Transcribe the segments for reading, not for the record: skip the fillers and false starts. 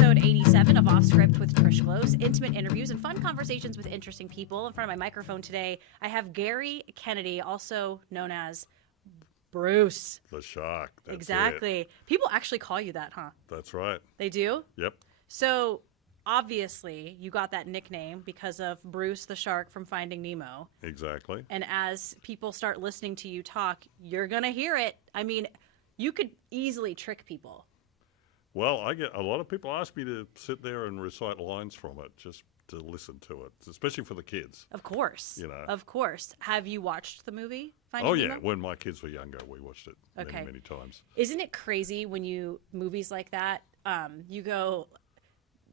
episode 87 of Off Script with Trish Glose. Intimate interviews and fun conversations with interesting people. In front of my microphone today, I have Gary Kennedy, also known as Bruce. The Shark. That's exactly. It. People actually call you that, huh? That's right. They do? Yep. So, obviously, you got that nickname because of Bruce the Shark from Finding Nemo. Exactly. And as people start listening to you talk, you're going to hear it. I mean, you could easily trick people. Well, I get a lot of people ask me to sit there and recite lines from it just to listen to it, especially for the kids. Of course. You know. Of course. Have you watched the movie Finding Oh, yeah. Nemo? When my kids were younger, we watched it many, many times. Isn't it crazy when movies like that, you go,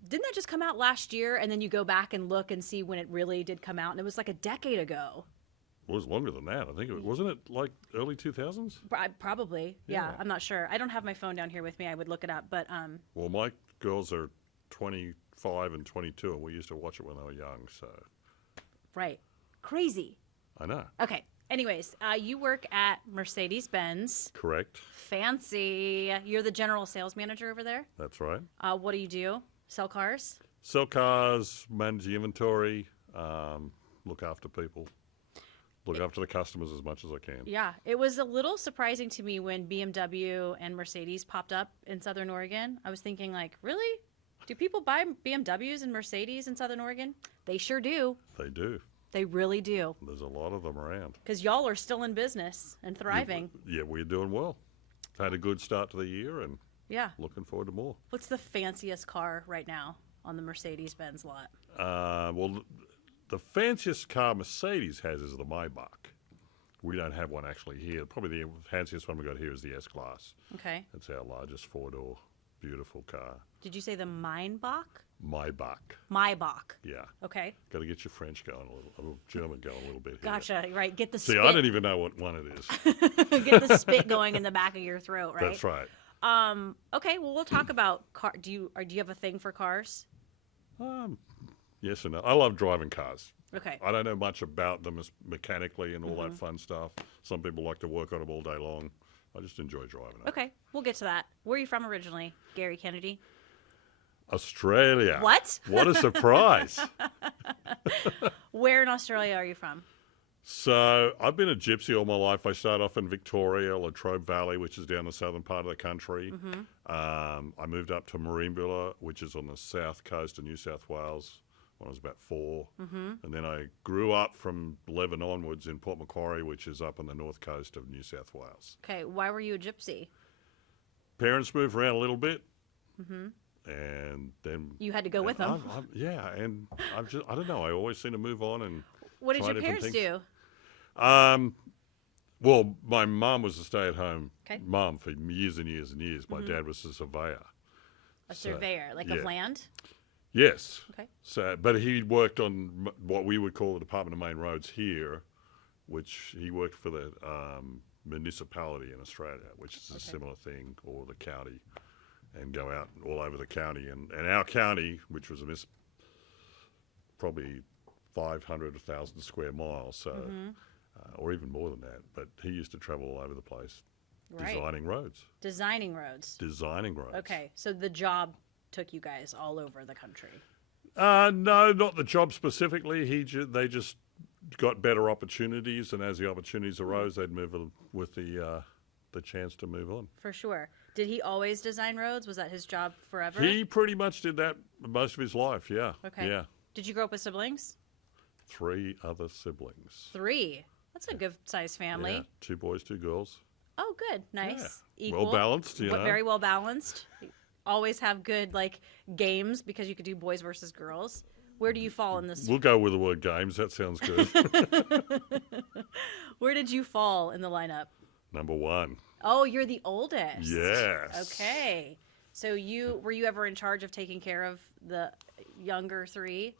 didn't that just come out last year? And then you go back and look and see when it really did come out. And it was like a decade ago. It was longer than that. I think wasn't it like early 2000s? Probably. Yeah. I'm not sure. I don't have my phone down here with me. I would look it up. But well, my girls are 25 and 22, and we used to watch it when they were young. So. Right. Crazy. I know. Okay. Anyways, you work at Mercedes-Benz. Correct. Fancy. You're the general sales manager over there? That's right. What do you do? Sell cars? Sell cars, manage the inventory, look after people. Look after the customers as much as I can. Yeah. It was a little surprising to me when BMW and Mercedes popped up in Southern Oregon. I was thinking, like, really? Do people buy BMWs and Mercedes in Southern Oregon? They sure do. They do. They really do. There's a lot of them around. Because y'all are still in business and thriving. Yeah, we're doing well. Had a good start to the year and looking forward to more. What's the fanciest car right now on the Mercedes-Benz lot? Well, the fanciest car Mercedes has is the Maybach. We don't have one actually here. Probably the fanciest one we got here is the S-Class. Okay. It's our largest four-door, beautiful car. Did you say the Maybach? Maybach. Maybach. Yeah. Okay. Got to get your French going a little German going a little bit here. Gotcha. Right. Get the spit. See, I don't even know what one it is. Get the spit going in the back of your throat, right? That's right. Okay. Well, we'll talk about car. Do you have a thing for cars? Yes and no. I love driving cars. Okay. I don't know much about them as mechanically and all that fun stuff. Some people like to work on them all day long. I just enjoy driving them. Okay. We'll get to that. Where are you from originally, Gary Kennedy? Australia. What? What a surprise. Where in Australia are you from? So I've been a gypsy all my life. I started off in Victoria, Latrobe Valley, which is down the southern part of the country. I moved up to Marimbula, which is on the south coast of New South Wales, when I was about 4. And then I grew up from 11 onwards in Port Macquarie, which is up on the north coast of New South Wales. Okay. Why were you a gypsy? Parents moved around a little bit. And then you had to go with them. And I don't know. I always seem to move on and. What did your parents do? Well, my mum was a stay-at-home mum for years and years and years. My dad was a surveyor. A surveyor, like of land? Yes. Okay. So, but he worked on what we would call the Department of Main Roads here, which he worked for the municipality in Australia, which is a similar thing, or the county, and go out all over the county. And our county, which was probably 500, 1,000 square miles, so or even more than that. But he used to travel all over the place, designing roads. Designing roads. Designing roads. Okay, so the job took you guys all over the country. No, not the job specifically. They just got better opportunities, and as the opportunities arose, they'd move with the chance to move on. For sure. Did he always design roads? Was that his job forever? He pretty much did that most of his life. Yeah. Okay. Yeah. Did you grow up with siblings? 3 other siblings. 3. That's a good-sized family. Yeah. 2 boys, 2 girls. Oh, good. Nice. Yeah. Equal. Well balanced, you know. Very well balanced. Always have good games because you could do boys versus girls. Where do you fall in this? We'll go with the word games. That sounds good. Where did you fall in the lineup? Number 1. Oh, you're the oldest. Yes. Okay. So were you ever in charge of taking care of the younger 3?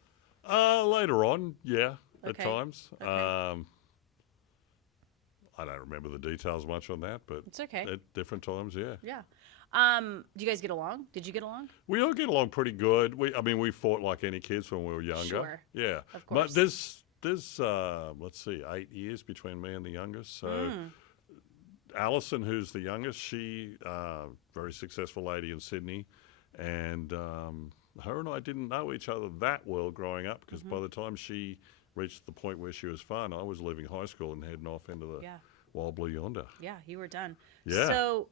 Later on, yeah, Okay. at times. Okay. I don't remember the details much on that, but It's okay. at different times, yeah. Yeah. Do you guys get along? Did you get along? We all get along pretty good. We fought like any kids when we were younger. Sure. Yeah. Of course. But there's let's see, 8 years between me and the youngest. So Alison, who's the youngest, she very successful lady in Sydney, And her and I didn't know each other that well growing up because by the time she reached the point where she was fun, I was leaving high school and heading off into the wild blue yonder. Yeah, you were done. Yeah. So,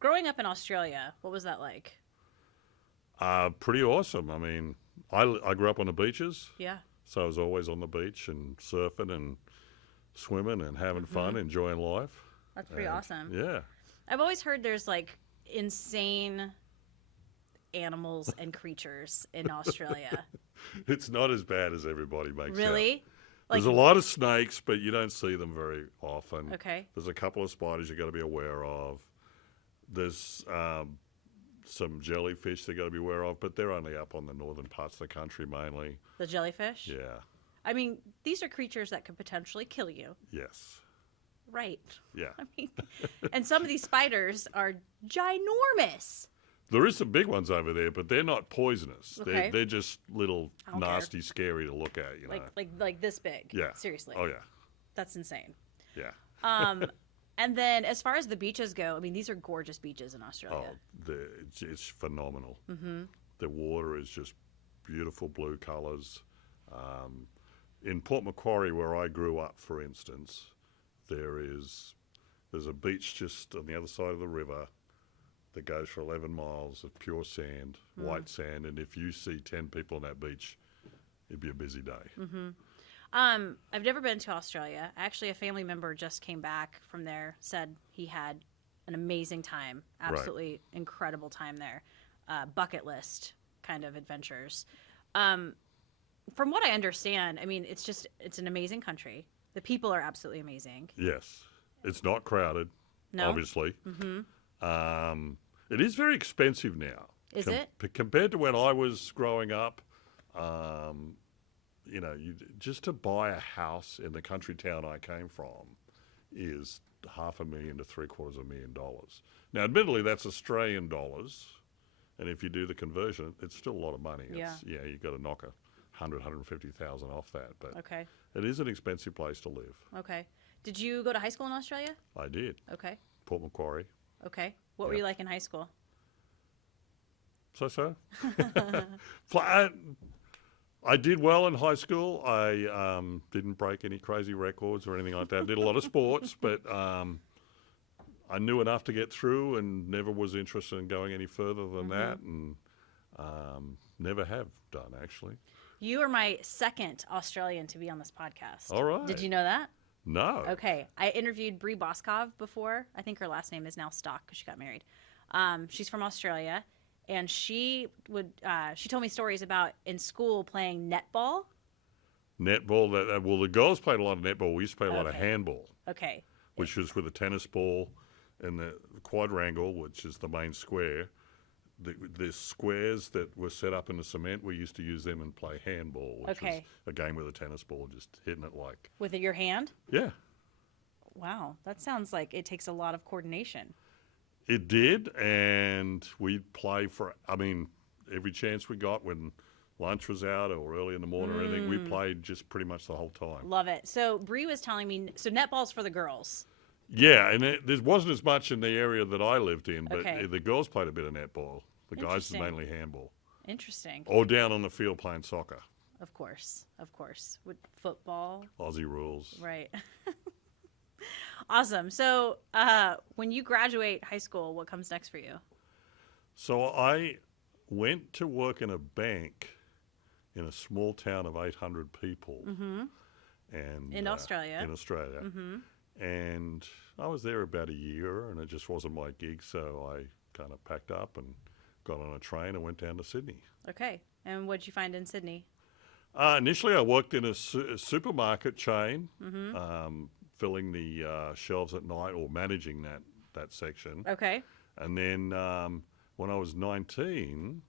growing up in Australia, what was that like? Pretty awesome. I mean, I grew up on the beaches. Yeah. So I was always on the beach and surfing and swimming and having fun, enjoying life. That's pretty awesome. Yeah. I've always heard there's like insane animals and creatures in Australia. It's not as bad as everybody makes out. Really? There's a lot of snakes, but you don't see them very often. Okay. There's a couple of spiders you got to be aware of. There's some jellyfish they got to be aware of, but they're only up on the northern parts of the country mainly. The jellyfish? Yeah. I mean, these are creatures that could potentially kill you. Yes. Right. Yeah. I mean, and some of these spiders are ginormous. There is some big ones over there, but they're not poisonous. Okay. They're just little I don't nasty, scary to look at, you know. Like this big. Yeah. Seriously. Oh, yeah. That's insane. Yeah. And then as far as the beaches go, I mean, these are gorgeous beaches in Australia. It's phenomenal. Mm-hmm. The water is just beautiful blue colours. In Port Macquarie, where I grew up, for instance, there's a beach just on the other side of the river that goes for 11 miles of pure sand, white sand, and if you see 10 people on that beach, it'd be a busy day. Mm-hmm. I've never been to Australia. Actually, a family member just came back from there, said he had an amazing time, absolutely incredible time there. Bucket list kind of adventures. From what I understand, I mean, it's an amazing country. The people are absolutely amazing. Yes. It's not crowded, obviously. Mm-hmm. It is very expensive now. Is it? Compared to when I was growing up, you know, just to buy a house in the country town I came from is $500,000 to $750,000. Now, admittedly, that's Australian dollars, and if you do the conversion, it's still a lot of money. Yeah. You've got to knock $150,000 off that, but Okay. it is an expensive place to live. Okay. Did you go to high school in Australia? I did. Okay. Port Macquarie. Okay. What were you like in high school? So. I did well in high school. I didn't break any crazy records or anything like that. I did a lot of sports, but I knew enough to get through and never was interested in going any further than that, and never have done, actually. You are my second Australian to be on this podcast. All right. Did you know that? No. Okay. I interviewed Brie Boskov before. I think her last name is now Stock because she got married. She's from Australia. And she told me stories about in school playing netball. Netball, well, the girls played a lot of netball. We used to play a lot of handball. Okay. Which is with a tennis ball and the quadrangle, which is the main square. The squares that were set up in the cement, we used to use them and play handball, which was a game with a tennis ball, just hitting it like... With your hand? Yeah. Wow. That sounds like it takes a lot of coordination. It did, and we'd play every chance we got when lunch was out or early in the morning or anything, we played just pretty much the whole time. Love it. So Brie was telling me, so netball's for the girls. Yeah, and there wasn't as much in the area that I lived in, but the girls played a bit of netball. The guys was mainly handball. Interesting. Or down on the field playing soccer. Of course. With football. Aussie rules. Right. Awesome. So when you graduate high school, what comes next for you? So I went to work in a bank in a small town of 800 people. Mm-hmm. And in Australia. Mm-hmm. And I was there about a year, and it just wasn't my gig, so I kind of packed up and got on a train and went down to Sydney. Okay. And what did you find in Sydney? Initially, I worked in a supermarket chain, filling the shelves at night or managing that section. Okay. And then when I was 19,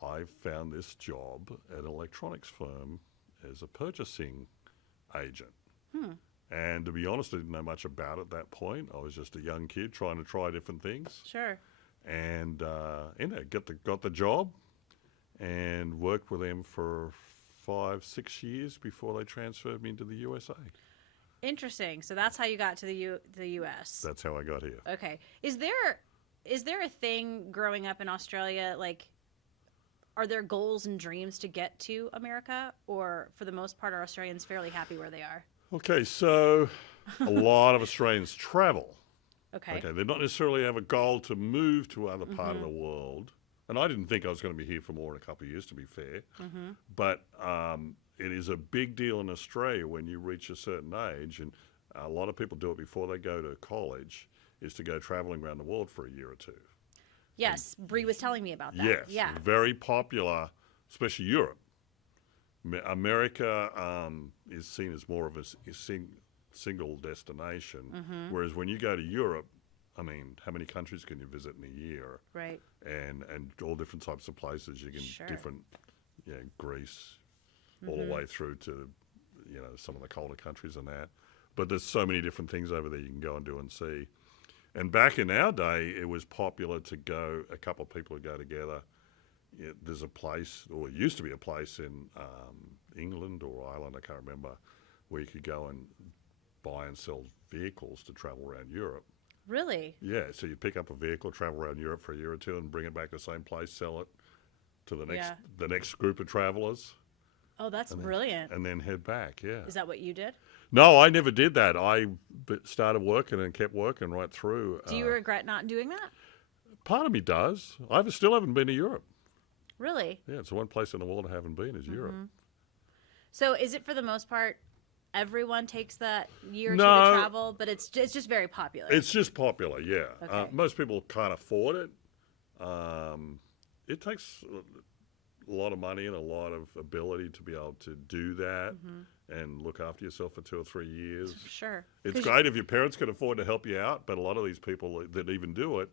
I found this job at an electronics firm as a purchasing agent. And to be honest, I didn't know much about it at that point. I was just a young kid trying to try different things. Sure. And got the job and worked with them for 5-6 years before they transferred me into the USA. Interesting. So that's how you got to the U.S. That's how I got here. Okay. Is there is there a thing growing up in Australia, like, are there goals and dreams to get to America, or for the most part are Australians fairly happy where they are? Okay, so a lot of Australians travel. Okay. Okay, they don't necessarily have a goal to move to other part of the world. And I didn't think I was going to be here for more than a couple of years, to be fair. But it is a big deal in Australia when you reach a certain age, and a lot of people do it before they go to college, is to go traveling around the world for a year or two. Yes, Bree was telling me about that. Yes, Yeah. very popular, especially Europe. America is seen as more of a single destination, whereas when you go to Europe, I mean, how many countries can you visit in a year? Right. And all different types of places. You can different, Greece, all the way through to, some of the colder countries and that. But there's so many different things over there you can go and do and see. And back in our day, it was popular to go, a couple of people would go together. There's a place, or it used to be a place in England or Ireland, I can't remember, where you could go and buy and sell vehicles to travel around Europe. Really? Yeah, so you pick up a vehicle, travel around Europe for a year or two, and bring it back to the same place, sell it to the next group of travelers. Oh, that's brilliant. And then head back, yeah. Is that what you did? No, I never did that. I started working and kept working right through. Do you regret not doing that? Part of me does. I still haven't been to Europe. Really? Yeah, it's the one place in the world I haven't been is Europe. So is it for the most part everyone takes that year or two No. to travel, but it's just very popular? It's just popular, yeah. Okay. Most people can't afford it. It takes a lot of money and a lot of ability to be able to do that and look after yourself for 2 or 3 years. Sure. It's great if your parents can afford to help you out, but a lot of these people that even do it,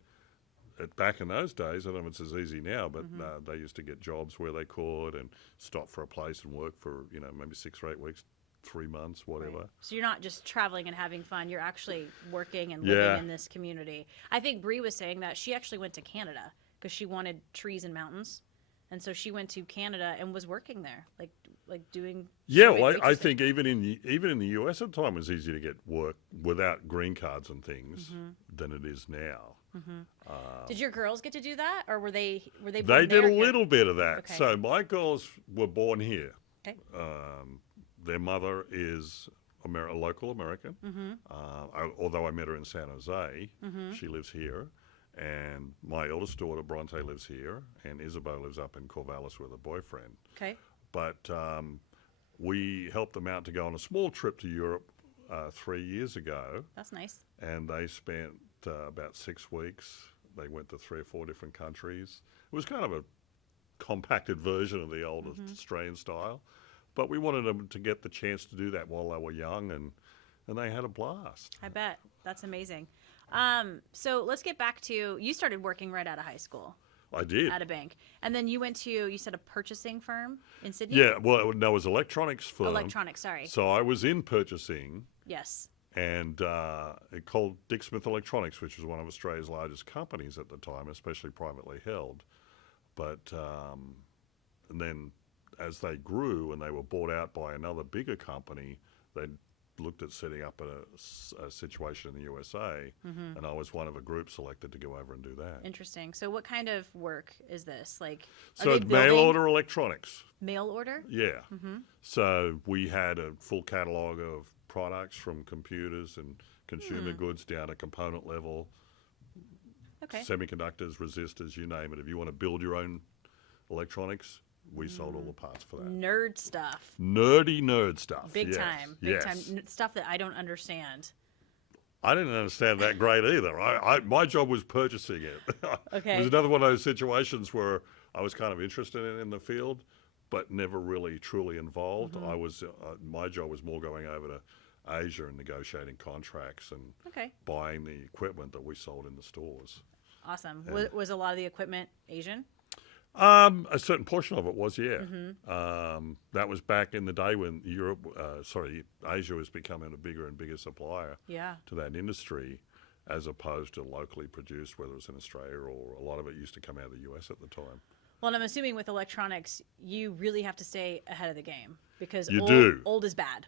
back in those days, I don't know if it's as easy now, but they used to get jobs where they could and stop for a place and work for, maybe 6 or 8 weeks, 3 months, whatever. Right. So you're not just traveling and having fun, you're actually working and living in this community. I think Bree was saying that she actually went to Canada because she wanted trees and mountains. And so she went to Canada and was working there, like doing. Yeah, well, I think even in the US at the time, it was easier to get work without green cards and things than it is now. Did your girls get to do that, or were they? Born They there did a here? little bit of that. Okay. So my girls were born here. Okay. Their mother is a local American. Although I met her in San Jose, she lives here. And my eldest daughter, Bronte, lives here, and Isabeau lives up in Corvallis with her boyfriend. Okay. But we helped them out to go on a small trip to Europe 3 years ago, That's nice. and they spent about 6 weeks. They went to 3 or 4 different countries. It was kind of a compacted version of the old Australian style, but we wanted them to get the chance to do that while they were young, and they had a blast. I bet. That's amazing. So let's get back to, you started working right out of high school I did. at a bank. And then you went to, you said a purchasing firm in Sydney? Yeah, well, no, it was electronics firm. Electronics, sorry. So I was in purchasing, Yes. and it called Dick Smith Electronics, which was one of Australia's largest companies at the time, especially privately held. But and then as they grew and they were bought out by another bigger company, they looked at setting up a situation in the USA, and I was one of a group selected to go over and do that. Interesting. So what kind of work is this? Like, are So they mail building order electronics. mail order? Yeah. So we had a full catalog of products from computers and consumer goods down to component level, Okay. semiconductors, resistors, you name it. If you want to build your own electronics, we sold all the parts for that. Nerd stuff. Nerdy nerd stuff. Big yes. time. Big time. Stuff that I don't understand. I didn't understand that great either. My job was purchasing it. Okay. It was another one of those situations where I was kind of interested in the field, but never really truly involved. I was my job was more going over to Asia and negotiating contracts and Okay. buying the equipment that we sold in the stores. Awesome. Was a lot of the equipment Asian? A certain portion of it was, yeah. That was back in the day when Asia was becoming a bigger and bigger supplier Yeah. to that industry, as opposed to locally produced, whether it was in Australia or a lot of it used to come out of the US at the time. Well, and I'm assuming with electronics, you really have to stay ahead of the game because You do. Old is bad.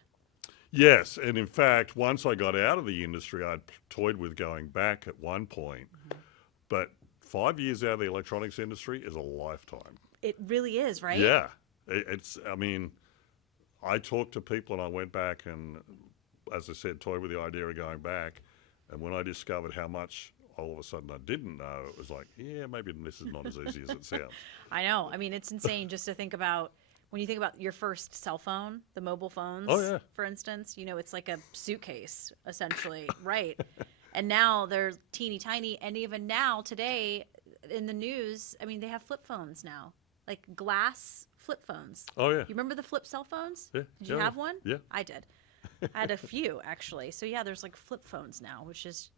Yes, and in fact, once I got out of the industry, I'd toyed with going back at one point. But 5 years out of the electronics industry is a lifetime. It really is, right? Yeah. I mean, I talked to people and I went back and, as I said, toyed with the idea of going back. And when I discovered how much all of a sudden I didn't know, it was like, yeah, maybe this is not as easy as it sounds. I know. I mean, it's insane just to think about when you think about your first cell phone, the mobile phones, for instance, it's like a suitcase, essentially, right? And now they're teeny tiny. And even now, today, in the news, I mean, they have flip phones now, like glass flip phones. Oh, yeah. You remember the flip cell phones? Yeah. Did you have one? Yeah. I did. I had a few, actually. So, yeah, there's like flip phones now, which is,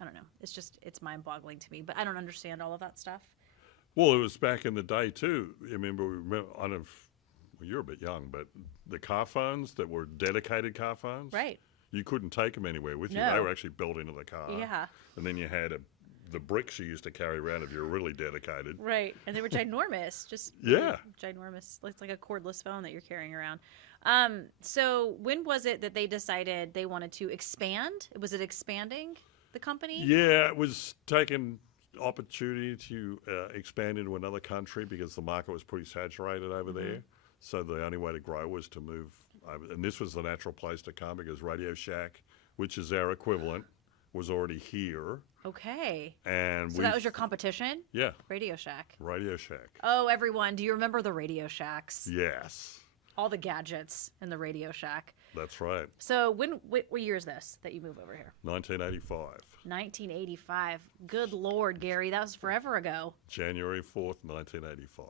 I don't know. It's mind-boggling to me. But I don't understand all of that stuff. Well, it was back in the day, too. I remember I don't know if, well, you're a bit young, but the car phones that were dedicated car phones. Right. You couldn't take them anywhere with you. No. They were actually built into the car. Yeah. And then you had the bricks you used to carry around if you were really dedicated. Right. And they were ginormous. Just Yeah. Ginormous. It's like a cordless phone that you're carrying around. So when was it that they decided they wanted to expand? Was it expanding the company? Yeah, it was taking opportunity to expand into another country because the market was pretty saturated over there. So the only way to grow was to move over. And this was the natural place to come because Radio Shack, which is our equivalent, was already here. Okay. And so that was your competition? Yeah. Radio Shack. Radio Shack. Oh, everyone, do you remember the Radio Shacks? Yes. All the gadgets in the Radio Shack. That's right. So what year is this that you move over here? 1985. 1985. Good Lord, Gary, that was forever ago. January 4th, 1985.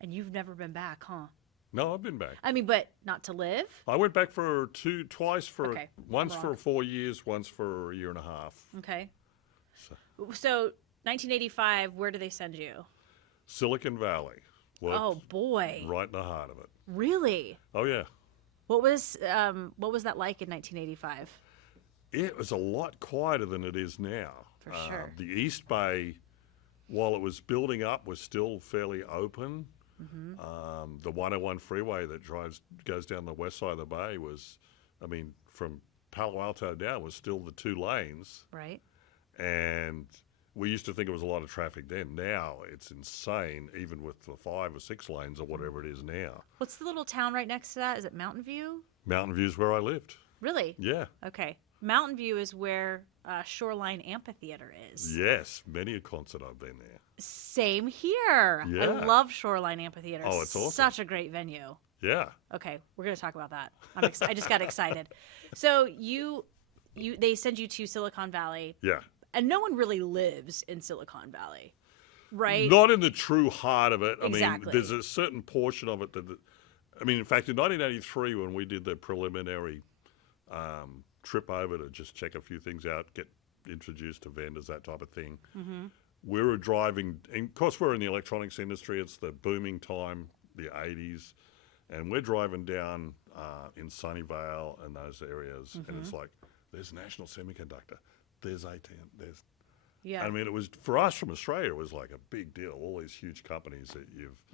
And you've never been back, huh? No, I've been back. I mean, but not to live? I went back for twice Okay, once I'm for wrong. 4 years, once for a year and a half. Okay. So 1985, where do they send you? Silicon Valley. Oh, boy. Right in the heart of it. Really? Oh, yeah. What was that like in 1985? It was a lot quieter than it is now. For sure. The East Bay, while it was building up, was still fairly open. The 101 freeway that goes down the west side of the bay was, I mean, from Palo Alto down was still the 2 lanes. Right. And we used to think it was a lot of traffic then. Now it's insane, even with the 5 or 6 lanes or whatever it is now. What's the little town right next to that? Is it Mountain View? Mountain View's where I lived. Really? Yeah. Okay. Mountain View is where Shoreline Amphitheater is. Yes, many a concert I've been there. Same here. Yeah. I love Shoreline Amphitheater. Oh, it's awesome. Such a great venue. Yeah. Okay, we're going to talk about that. I just got excited. So they send you to Silicon Valley. Yeah. And no one really lives in Silicon Valley, right? Not in the true heart of it. Exactly. I mean, there's a certain portion of it that, in fact, in 1983, when we did the preliminary trip over to just check a few things out, get introduced to vendors, that type of thing, we were driving, and of course, we're in the electronics industry. It's the booming time, the 80s, and we're driving down in Sunnyvale and those areas, and it's like, there's National Semiconductor. There's AT&T. Yeah. I mean, it was, for us from Australia, it was like a big deal. All these huge companies that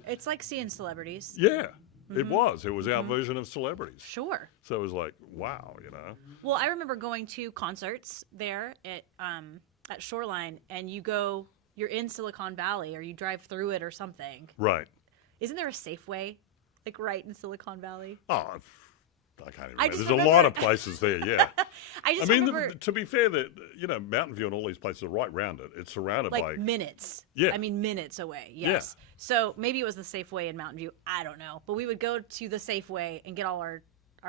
It's like seeing celebrities. Yeah, it was. It was our version of celebrities. Sure. So it was like, wow, Well, I remember going to concerts there at Shoreline, and you're in Silicon Valley, or you drive through it or something. Right. Isn't there a Safeway, like right in Silicon Valley? Oh, I can't even I remember. just There's a lot of places there, yeah. I remember to be fair, that Mountain View and all these places are right around it. It's surrounded like by minutes. Yeah. I mean, minutes away. Yes. Yeah. So maybe it was the Safeway in Mountain View. I don't know. But we would go to the Safeway and get all our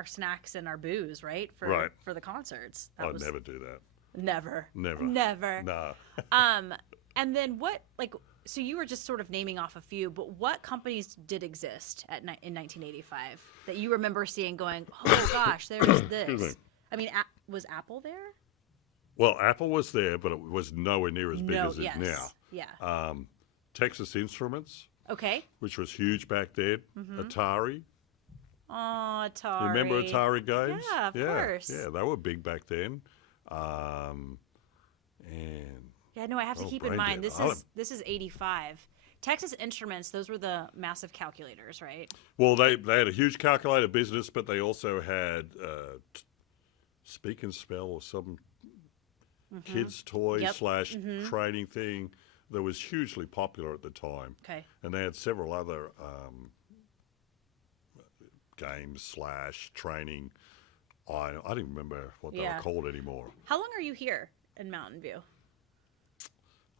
snacks and our booze, right? For the concerts. I'd never do that. Never. Never. Never. No. And then so you were just sort of naming off a few, but what companies did exist in 1985 that you remember seeing going, oh gosh, there's this? I mean, was Apple there? Well, Apple was there, but it was nowhere near as big as it is now. Yeah. Texas Instruments. Okay. Which was huge back then. Atari. Oh, Atari. You remember Atari games? Yeah, of course. Yeah, they were big back then. And yeah, no, I have to keep in mind this is 85. Texas Instruments, those were the massive calculators, right? Well, they had a huge calculator business, but they also had Speak and Spell or some kids' toy / training thing. that was hugely popular at the time. Okay. And they had several other games / training. I don't remember what they were called anymore. How long are you here in Mountain View?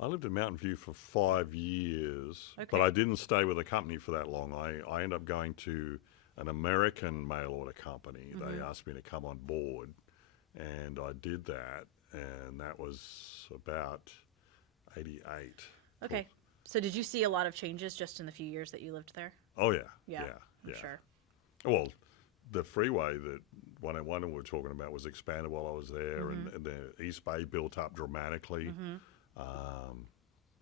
I lived in Mountain View for 5 years, Okay. but I didn't stay with the company for that long. I ended up going to an American mail order company. They asked me to come on board, and I did that, and that was about 88. Okay. So did you see a lot of changes just in the few years that you lived there? Oh, yeah. Yeah, Yeah. I'm sure. Well, the freeway that 101 we were talking about was expanded while I was there, and the East Bay built up dramatically.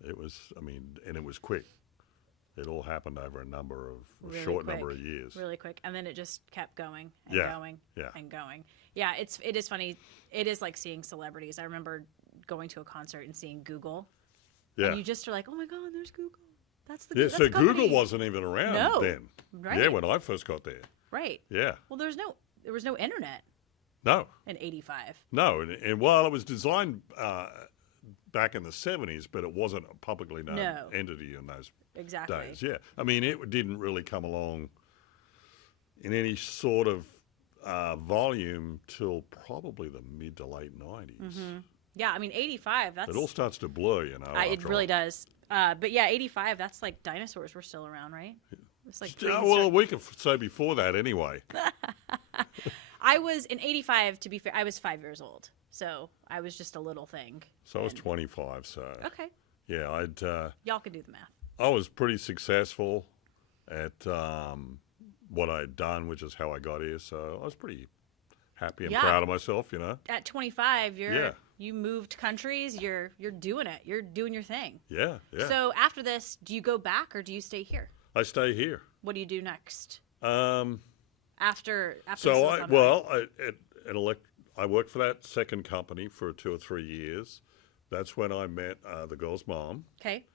It was, and it was quick. It all happened over a short number of years. Really quick. And then it just kept going and going and going. Yeah, it is funny. It is like seeing celebrities. I remember going to a concert and seeing Google. Yeah. And you just are like, oh my God, there's Google. That's the so the company. Google wasn't even around then. Right. Yeah, when I first got there. Right. Yeah. Well, there was no internet No. in 85. No, and while it was designed back in the 70s, but it wasn't a publicly known entity in those days. Yeah. It didn't really come along in any sort of volume till probably the mid to late 90s. Yeah, 85, that's... It all starts to blur, it really does. But yeah, 85, that's like dinosaurs were still around, right? It's like well, a week or so before that anyway. I was, in 85, to be fair, I was 5 years old. So I was just a little thing. So I was 25, so... Okay. Yeah, y'all can do the math. I was pretty successful at what I had done, which is how I got here. So I was pretty happy and proud of myself, At 25, you moved countries. You're doing it. You're doing your thing. Yeah. So after this, do you go back or do you stay here? I stay here. What do you do next? After So I worked for that second company for 2 or 3 years. That's when I met the girl's mom. Okay.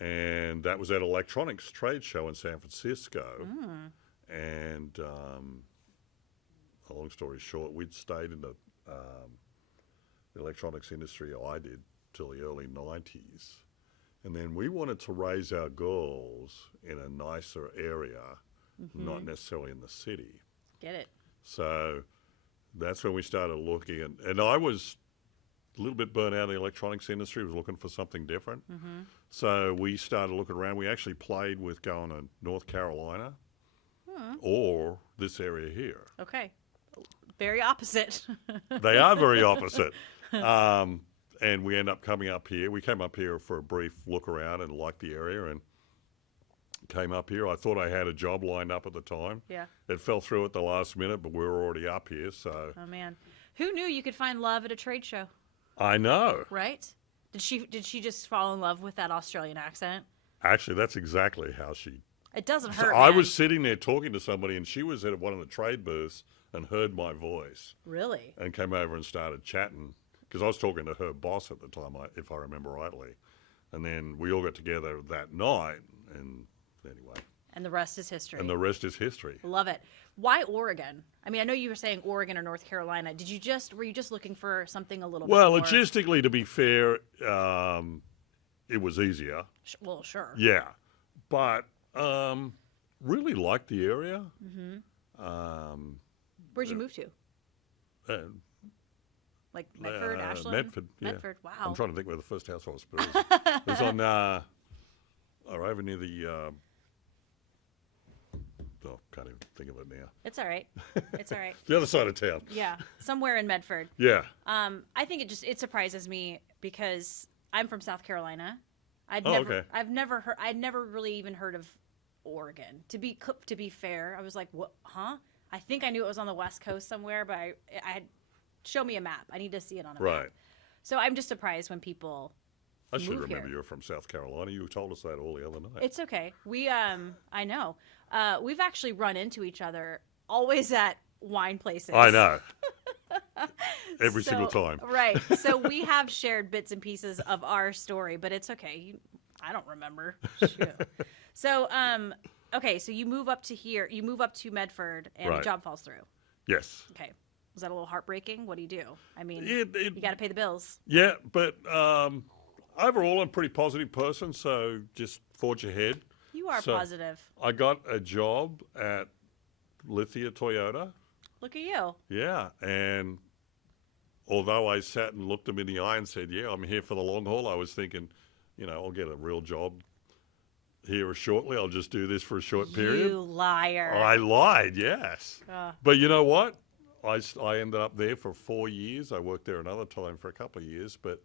And that was at an electronics trade show in San Francisco. And a long story short, we'd stayed in the electronics industry, I did, till the early 90s. And then we wanted to raise our girls in a nicer area, not necessarily in the city. Get it. So that's when we started looking. And I was a little bit burnt out in the electronics industry, was looking for something different. So we started looking around. We actually played with going to North Carolina or this area here. Okay. Very opposite. They are very opposite. And we end up coming up here. We came up here for a brief look around and liked the area and came up here. I thought I had a job lined up at the time. Yeah. It fell through at the last minute, but we were already up here, so. Oh, man. Who knew you could find love at a trade show? I know. Right? Did she just fall in love with that Australian accent? Actually, that's exactly how she... It doesn't hurt, I was sitting there talking to somebody, and she was at one of the trade booths and heard my voice. Really? And came over and started chatting, because I was talking to her boss at the time, if I remember rightly. And then we all got together that night, and anyway. And the rest is history. And the rest is history. Love it. Why Oregon? I know you were saying Oregon or North Carolina. Were you just looking for something a little bit more? Logistically, to be fair, it was easier. Well, sure. Yeah. But really liked the area. Where'd you move to? Like Medford, Ashland? Medford, yeah. Medford, wow. I'm trying to think where the first house was. But it was on, over near the... can't even think of it now. It's all right. It's all right. The other side of town. Yeah, somewhere in Medford. Yeah. I think it surprises me because I'm from South Carolina. I'd never really even heard of Oregon. To be fair, I was like, what? Huh? I think I knew it was on the West Coast somewhere, but I had show me a map. I need to see it on a map. Right. So I'm just surprised when people. I should remember here. you were from South Carolina. You told us that all the other night. It's okay. I know. We've actually run into each other always at wine places. I know. Every single time. Right. So we have shared bits and pieces of our story, but it's okay. I don't remember. Shoot. So, okay. So you move up to here. You move up to Medford, and the job falls through. Yes. Okay. Was that a little heartbreaking? What do? You got to pay the bills. Yeah, but Overall, I'm a pretty positive person, so just forge ahead. You are So, positive. I got a job at Lithia Toyota. Look at you. Yeah, and although I sat and looked them in the eye and said, yeah, I'm here for the long haul, I was thinking, I'll get a real job here shortly. I'll just do this for a short period. You liar. I lied, yes. Ugh. But you know what? I ended up there for 4 years. I worked there another time for a couple of years, but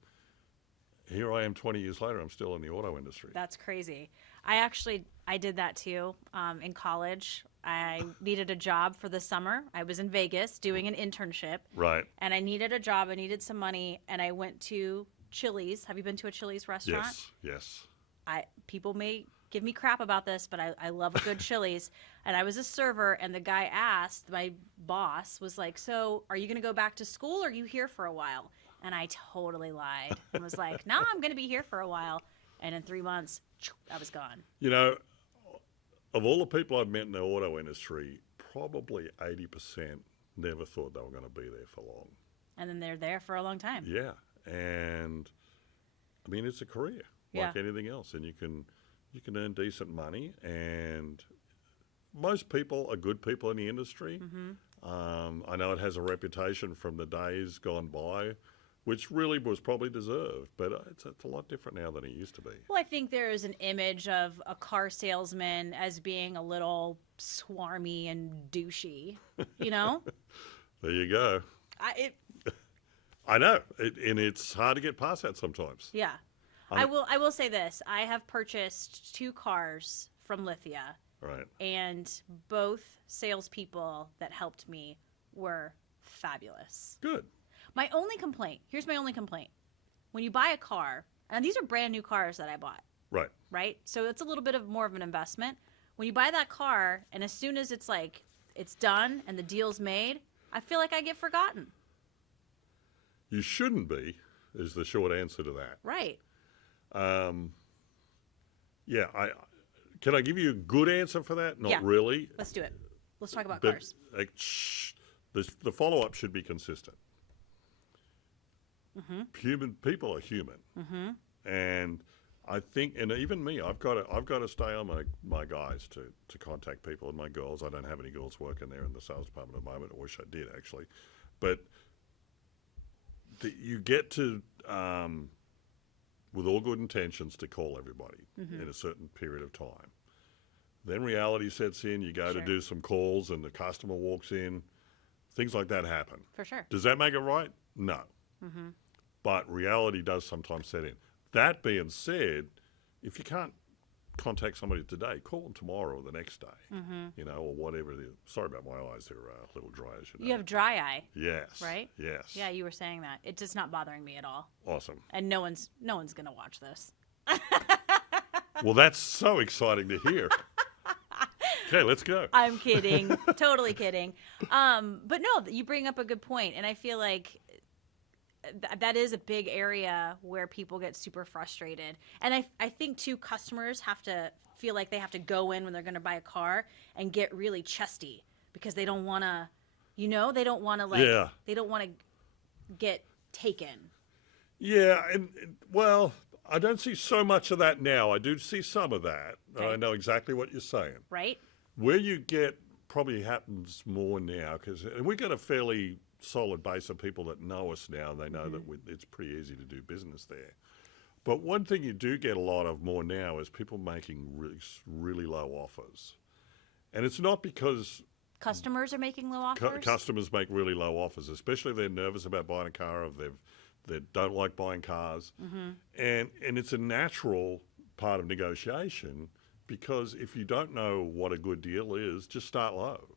here I am 20 years later. I'm still in the auto industry. That's crazy. I did that too in college. I needed a job for the summer. I was in Vegas doing an internship. Right. And I needed a job. I needed some money. And I went to Chili's. Have you been to a Chili's restaurant? Yes. People may give me crap about this, but I love a good Chili's. And I was a server, and the guy asked, my boss was like, so are you going to go back to school, or are you here for a while? And I totally lied and was like, no, I'm going to be here for a while. And in 3 months, I was gone. Of all the people I've met in the auto industry, probably 80% never thought they were going to be there for long. And then they're there for a long time. Yeah. And, I mean, it's a career like anything else. And you can earn decent money. And most people are good people in the industry. Mm-hmm. I know it has a reputation from the days gone by, which really was probably deserved, but it's a lot different now than it used to be. Well, I think there is an image of a car salesman as being a little swarmy and douchey, There you go. I know, and it's hard to get past that sometimes. Yeah. I will say this. I have purchased 2 cars from Lithia. Right. And both salespeople that helped me were fabulous. Good. Here's my only complaint. When you buy a car, and these are brand new cars that I bought. Right? So it's a little bit more of an investment. When you buy that car, and as soon as it's done and the deal's made, I feel like I get forgotten. You shouldn't be, is the short answer to that. Right. Yeah, can I give you a good answer for that? Not really. Let's do it. Let's talk about cars. The follow-up should be consistent. Mm-hmm. People are human. Mm-hmm. And I think, and even me, I've got to stay on my guys to contact people and my girls. I don't have any girls working there in the sales department at the moment. I wish I did, actually. But you get to, with all good intentions, to call everybody in a certain period of time. Then reality sets in. You go to do some calls, and the customer walks in. Things like that happen. For sure. Does that make it right? No. Mm-hmm. But reality does sometimes set in. That being said, if you can't contact somebody today, call them tomorrow or the next day, or whatever. Sorry about my eyes; they're a little dry, as you know. You have dry eye. Yes. Right? Yes. Yeah, you were saying that. It's just not bothering me at all. Awesome. And no one's gonna watch this. Well, that's so exciting to hear. Okay, let's go. I'm kidding. Totally kidding. But no, you bring up a good point, and I feel like that is a big area where people get super frustrated. And I think, too, customers have to feel like they have to go in when they're going to buy a car and get really chesty because they don't want to, they don't want to, they don't want to get taken. Yeah, and well, I don't see so much of that now. I do see some of that. Okay. I know exactly what you're saying. Right? Where you get probably happens more now, because we got a fairly solid base of people that know us now. They know that it's pretty easy to do business there. But one thing you do get a lot of more now is people making really low offers. And it's not because customers are making low offers? Customers make really low offers, especially if they're nervous about buying a car, or they don't like buying cars. And it's a natural part of negotiation, because if you don't know what a good deal is, just start low.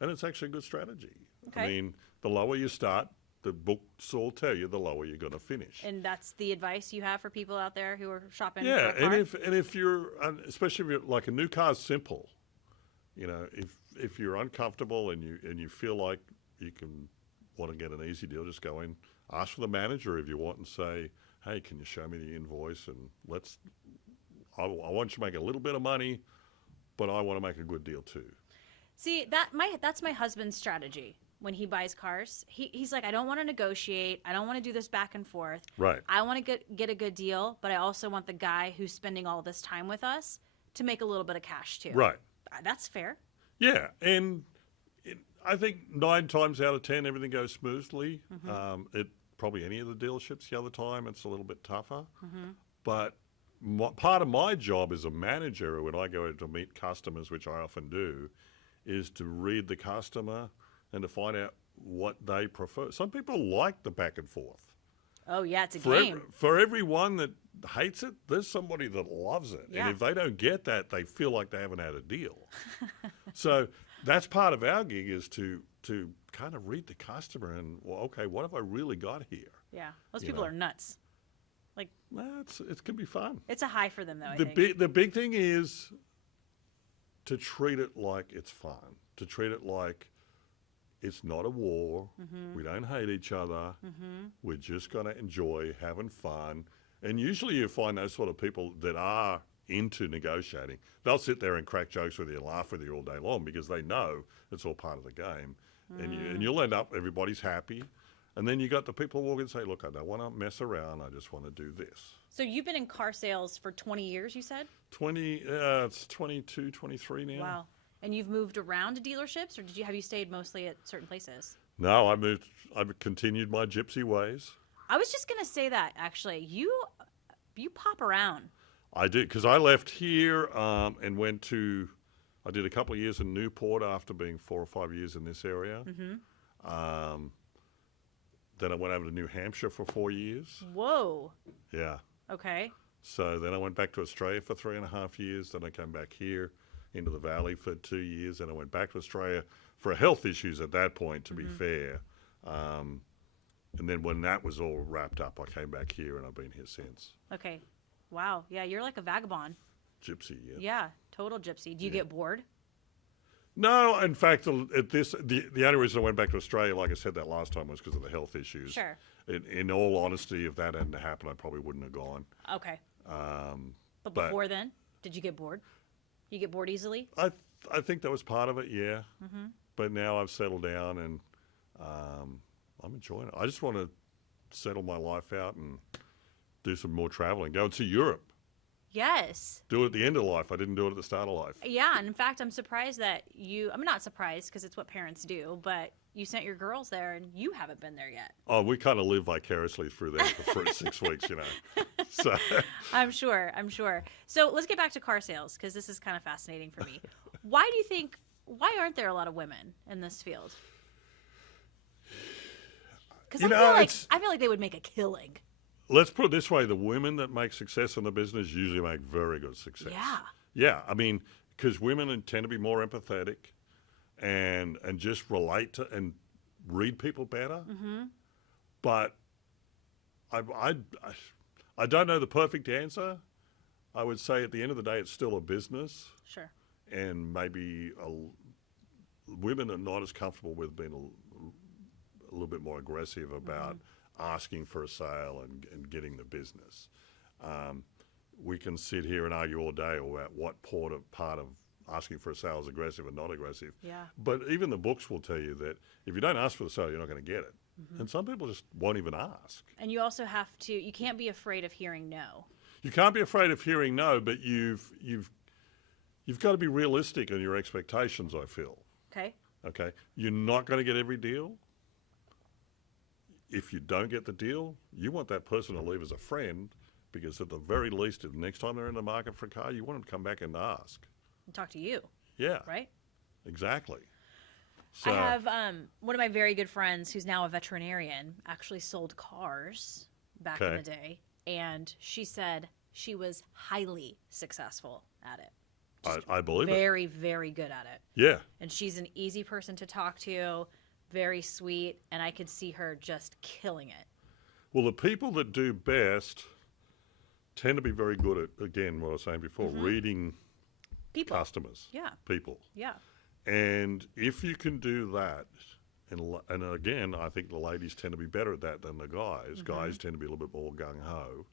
And it's actually a good strategy. Okay. I mean, the lower you start, the books all tell you the lower you're going to finish. And that's the advice you have for people out there who are shopping for a car? Yeah, and if you're, especially if you're, like, a new car's simple, if you're uncomfortable and you feel like you want to get an easy deal, just go in, ask for the manager if you want, and say, hey, can you show me the invoice, and I want you to make a little bit of money, but I want to make a good deal too. See, that's my husband's strategy. when he buys cars. He's like, I don't want to negotiate. I don't want to do this back and forth. Right. I want to get a good deal, but I also want the guy who's spending all this time with us to make a little bit of cash too. Right. That's fair. Yeah, and I think 9 times out of 10 everything goes smoothly. It probably any of the dealerships the other time it's a little bit tougher. But part of my job as a manager when I go to meet customers, which I often do, is to read the customer and to find out what they prefer. Some people like the back and forth. Oh, yeah, it's a game. For everyone that hates it, there's somebody that loves it. Yeah. And if they don't get that, they feel like they haven't had a deal. So that's part of our gig is to kind of read the customer and, well, okay, what have I really got here? Yeah. Those people are nuts. Like, it can be fun. It's a high for them, though, I think. The big thing is to treat it like it's fun, to treat it like it's not a war. We don't hate each other. We're just going to enjoy having fun. And usually you find those sort of people that are into negotiating. They'll sit there and crack jokes with you and laugh with you all day long because they know it's all part of the game. And you'll end up, everybody's happy. And then you got the people who walk in and say, look, I don't want to mess around. I just want to do this. So you've been in car sales for 20 years, you said? It's 22, 23 now. Wow. And you've moved around to dealerships, or have you stayed mostly at certain places? No, I've continued my gypsy ways. I was just going to say that, actually. You pop around. I did, because I left here and I did a couple of years in Newport after being 4 or 5 years in this area. Then I went over to New Hampshire for 4 years. Whoa. Yeah. Okay. So then I went back to Australia for 3.5 years. Then I came back here into the valley for 2 years. Then I went back to Australia for health issues at that point, to be fair. And then when that was all wrapped up, I came back here and I've been here since. Okay. Wow. Yeah, you're like a vagabond. Gypsy, yeah. Yeah, total gypsy. Do you get bored? No, in fact, the only reason I went back to Australia, like I said that last time, was because of the health issues. Sure. In all honesty, if that hadn't happened, I probably wouldn't have gone. Okay. But before then, did you get bored? You get bored easily? I think that was part of it, yeah. But now I've settled down and I'm enjoying it. I just want to settle my life out and do some more traveling. Go and see Europe. Yes. Do it at the end of life. I didn't do it at the start of life. Yeah, and in fact, I'm surprised that I'm not surprised because it's what parents do, but you sent your girls there and you haven't been there yet. Oh, we kind of live vicariously through them for 6 weeks, you know. So I'm sure. So let's get back to car sales because this is kind of fascinating for me. Why aren't there a lot of women in this field? Because I feel like they would make a killing. Let's put it this way. The women that make success in the business usually make very good success. Yeah. Yeah. I mean, because women tend to be more empathetic and just relate to and read people better. But I don't know the perfect answer. I would say at the end of the day, it's still a business. Sure. And maybe women are not as comfortable with being a little bit more aggressive about asking for a sale and getting the business. We can sit here and argue all day about what part of asking for a sale is aggressive and not aggressive. Yeah. But even the books will tell you that if you don't ask for the sale, you're not going to get it. And some people just won't even ask. And you also you can't be afraid of hearing no. You can't be afraid of hearing no, but you've got to be realistic in your expectations, I feel. Okay. Okay. You're not going to get every deal. If you don't get the deal, you want that person to leave as a friend because at the very least, the next time they're in the market for a car, you want them to come back and ask. And talk to you. Yeah. Right? Exactly. So, I have one of my very good friends who's now a veterinarian actually sold cars back in the day. And she said she was highly successful at it. I believe it. Very, very good at it. Yeah. And she's an easy person to talk to. Very sweet, and I could see her just killing it. Well, the people that do best tend to be very good at, again, what I was saying before, reading People. customers. Yeah. People. Yeah. And if you can do that, and again, I think the ladies tend to be better at that than the guys. Guys tend to be a little bit more gung-ho.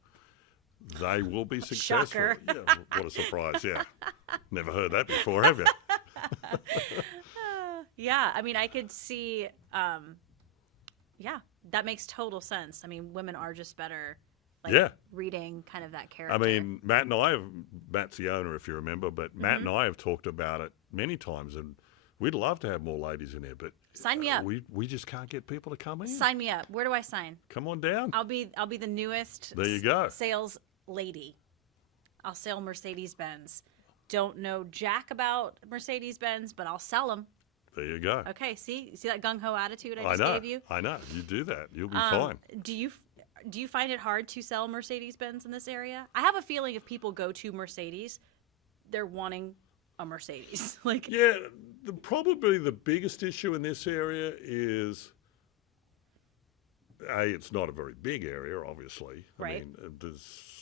They will be successful. Shocker. Yeah, what a surprise, yeah. Never heard that before, have you? Yeah, I mean, I could see. Yeah, that makes total sense. I mean, women are just better. Like, Yeah. reading kind of that character. I mean, Matt's the owner, if you remember, but Matt and I have talked about it many times, and we'd love to have more ladies in here, but Sign me up. We just can't get people to come in. Sign me up. Where do I sign? Come on down. I'll be the newest. There you go. Sales lady. I'll sell Mercedes-Benz. Don't know jack about Mercedes-Benz, but I'll sell them. There you go. Okay, see that gung-ho attitude I just gave you? I know. You do that. You'll be fine. Do you find it hard to sell Mercedes-Benz in this area? I have a feeling if people go to Mercedes, they're wanting a Mercedes. Yeah, probably the biggest issue in this area is, it's not a very big area, obviously. Right. I mean, there's,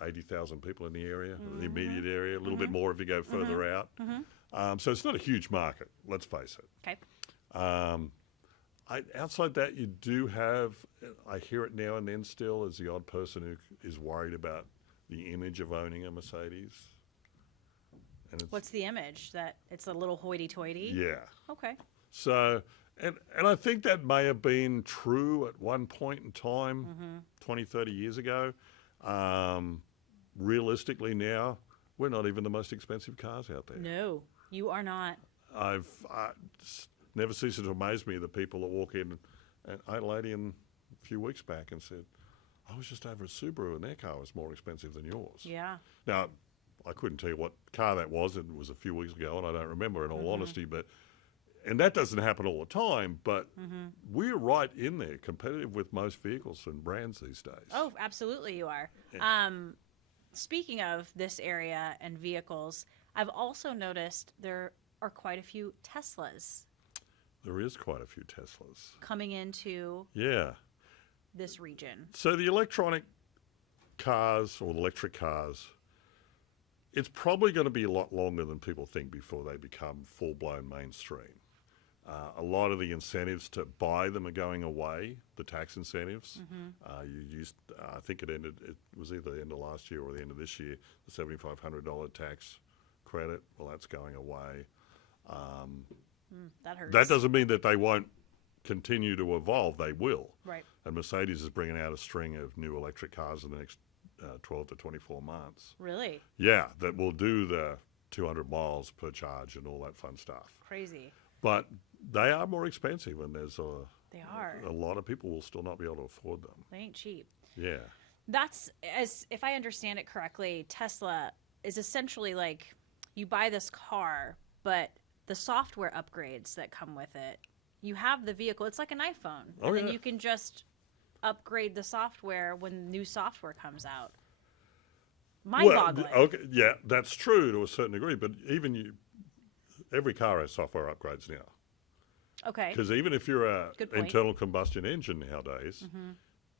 80,000 people in the area, the immediate area, a little bit more if you go further out. So it's not a huge market, let's face it. Okay. Outside that, you do have, I hear it now and then still, as the odd person who is worried about the image of owning a Mercedes. And What's the image? That it's a little hoity-toity? Yeah. Okay. So, and I think that may have been true at one point in time, 20, 30 years ago. Realistically now, we're not even the most expensive cars out there. No, you are not. I've never ceases to amaze me the people that walk in. And I had a lady in a few weeks back and said, I was just over at Subaru and their car was more expensive than yours. Yeah. Now, I couldn't tell you what car that was. It was a few weeks ago and I don't remember in all honesty. And that doesn't happen all the time, but we're right in there, competitive with most vehicles and brands these days. Oh, absolutely you are. Yeah. Speaking of this area and vehicles, I've also noticed there are quite a few Teslas There is quite a few Teslas. coming into this region. So the electronic cars or the electric cars, it's probably going to be a lot longer than people think before they become full-blown mainstream. A lot of the incentives to buy them are going away, the tax incentives. I think it was either the end of last year or the end of this year, the $7,500 tax credit. Well, that's going away. That hurts. That doesn't mean that they won't continue to evolve. They will. Right. And Mercedes is bringing out a string of new electric cars in the next 12 to 24 months. Really? Yeah, that will do the 200 miles per charge and all that fun stuff. Crazy. But they are more expensive, and there's They are. a lot of people will still not be able to afford them. They ain't cheap. Yeah. That's, as if I understand it correctly, Tesla is essentially like you buy this car, but the software upgrades that come with it, you have the vehicle. It's like an iPhone. And then you can just upgrade the software when new software comes out. Mind-boggling. Well, okay, yeah, that's true to a certain degree, but even every car has software upgrades now. Okay. Because even if you're an Good point. internal combustion engine nowadays,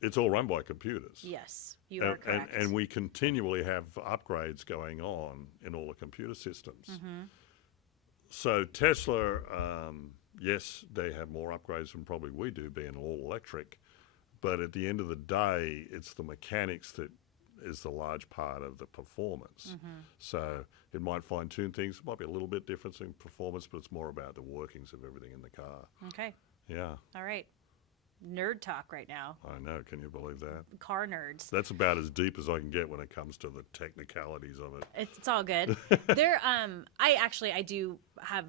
it's all run by computers. Yes, you are correct. And we continually have upgrades going on in all the computer systems. So Tesla, yes, they have more upgrades than probably we do, being all electric. But at the end of the day, it's the mechanics that is the large part of the performance. So it might fine-tune things. It might be a little bit different in performance, but it's more about the workings of everything in the car. Okay. Yeah. All right. Nerd talk right now. I know. Can you believe that? Car nerds. That's about as deep as I can get when it comes to the technicalities of it. It's all good. I do have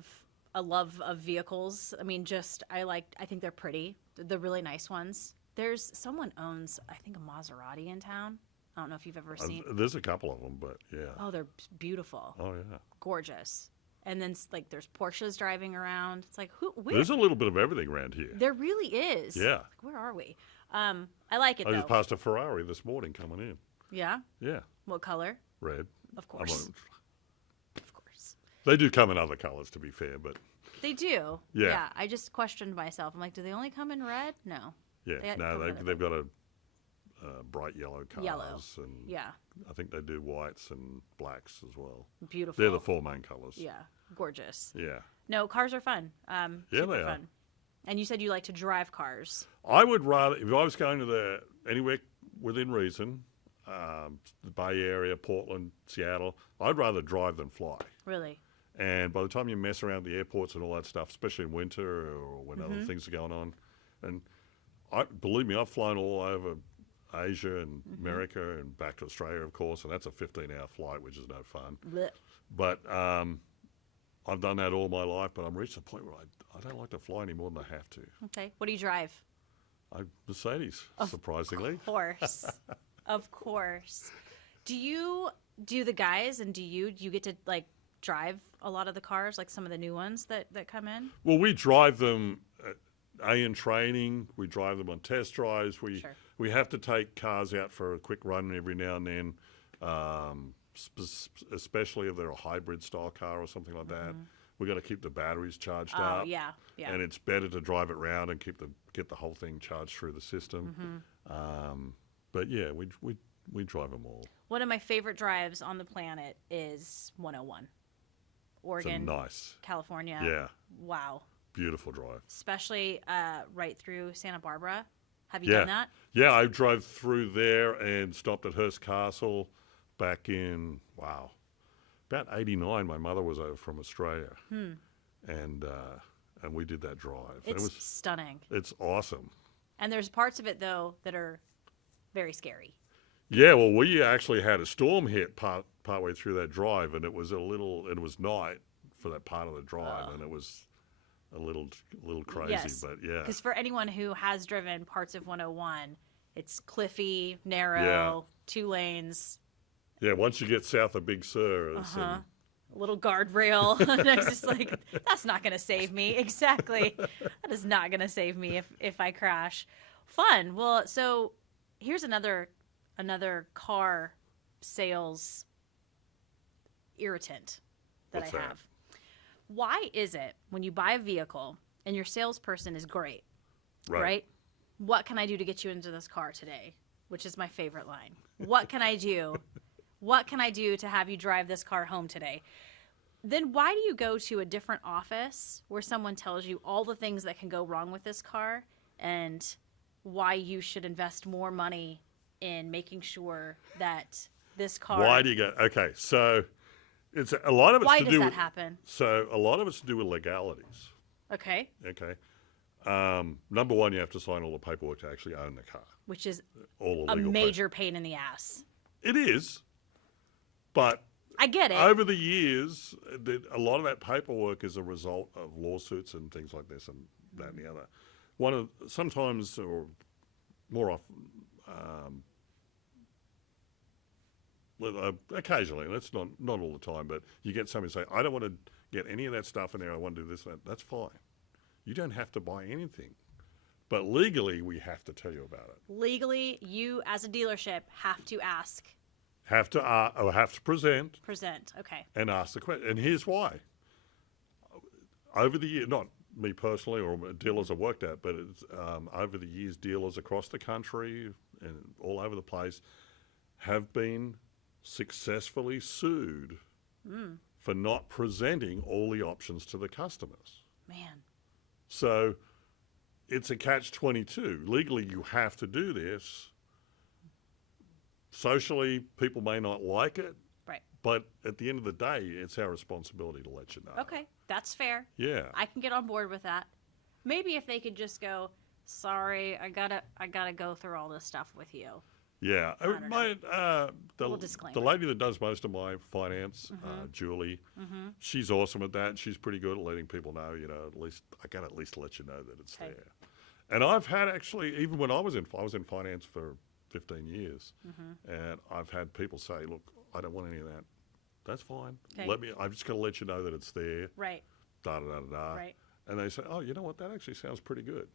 a love of vehicles. I mean, I think they're pretty. The really nice ones. There's someone owns, I think, a Maserati in town. I don't know if you've ever seen. There's a couple of them, but yeah. Oh, they're beautiful. Oh, yeah. Gorgeous. And then there's Porsches driving around. It's like where? There's a little bit of everything around here. There really is. Yeah. Where are we? I like it I though. just passed a Ferrari this morning coming in. Yeah. Yeah. What color? Red. Of course. Of course. They do come in other colors, to be fair, but They do. Yeah. I just questioned myself. I'm like, do they only come in red? No. yeah, they've got a bright yellow cars. Yellow. And Yeah. I think they do whites and blacks as well. Beautiful. They're the four main colors. Yeah. Gorgeous. Yeah. No, cars are fun. Super they are. fun. And you said you like to drive cars. I would rather, if I was going to anywhere within reason, the Bay Area, Portland, Seattle, I'd rather drive than fly. Really? And by the time you mess around the airports and all that stuff, especially in winter or when other things are going on, and believe me, I've flown all over Asia and America and back to Australia, of course, and that's a 15-hour flight, which is no fun. Blech. But I've done that all my life, but I'm reached the point where I don't like to fly any more than I have to. Okay. What do you drive? Mercedes, surprisingly. Of course. Of course. Do the guys and do you get to like drive a lot of the cars, like some of the new ones that come in? Well, we drive them in training. We drive them on test drives. We have to take cars out for a quick run every now and then, especially if they're a hybrid style car or something like that. We got to keep the batteries charged up. Oh, yeah. And it's better to drive it round and get the whole thing charged through the system. But yeah, we drive them all. One of my favorite drives on the planet is 101. Oregon, It's nice. California. Yeah. Wow. Beautiful drive. Especially right through Santa Barbara. Have you done that? Yeah, I drove through there and stopped at Hearst Castle back in, about 89. My mother was over from Australia. And we did that drive. It's it was stunning. It's awesome. And there's parts of it, though, that are very scary. Yeah, well, we actually had a storm hit partway through that drive, and it was night for that part of the drive, and it was a little crazy, Yes. but yeah. Because for anyone who has driven parts of 101, it's cliffy, narrow, 2 lanes. Yeah, once you get south of Big Sur, A little guardrail. And I was just like, that's not going to save me. Exactly. That is not going to save me if I crash. Fun. Well, so here's another car sales irritant that What's I that? have. Why is it when you buy a vehicle and your salesperson is great, right? What can I do to get you into this car today? Which is my favorite line. What can I do? What can I do to have you drive this car home today? Then why do you go to a different office where someone tells you all the things that can go wrong with this car and why you should invest more money in making sure that this car... Why do you go? Okay, so it's a lot of it's Why to does do that with, happen? So a lot of it's to do with legalities. Okay. Okay. Number one, you have to sign all the paperwork to actually own the car. Which is All the a legal major pain in the ass. It is, but I get it. over the years, a lot of that paperwork is a result of lawsuits and things like this and that and the other. Sometimes or more often, occasionally, that's not all the time, but you get somebody say, I don't want to get any of that stuff in there, I want to do this and that. That's fine. You don't have to buy anything. But legally, we have to tell you about it. Legally, you as a dealership have to ask. Have to present. Present. Okay. And ask the question. And here's why. Over the years, not me personally or dealers I've worked at, but it's, over the years, dealers across the country and all over the place have been successfully sued for not presenting all the options to the customers. Man. So it's a catch-22. Legally, you have to do this. Socially, people may not like it. Right. But at the end of the day, it's our responsibility to let you know. Okay. That's fair. Yeah. I can get on board with that. Maybe if they could just go, sorry, I gotta go through all this stuff with you. Yeah. don't know. Little The disclaimer. lady that does most of my finance, Julie, she's awesome at that. She's pretty good at letting people know, at least let you know that it's Okay. there. And I've had actually, even when I was in finance for 15 years, and I've had people say, look, I don't want any of that. That's fine. Okay. I'm just going to let you know that it's there. Right. Da da da da. Right. And they say, oh, you know what? That actually sounds pretty good.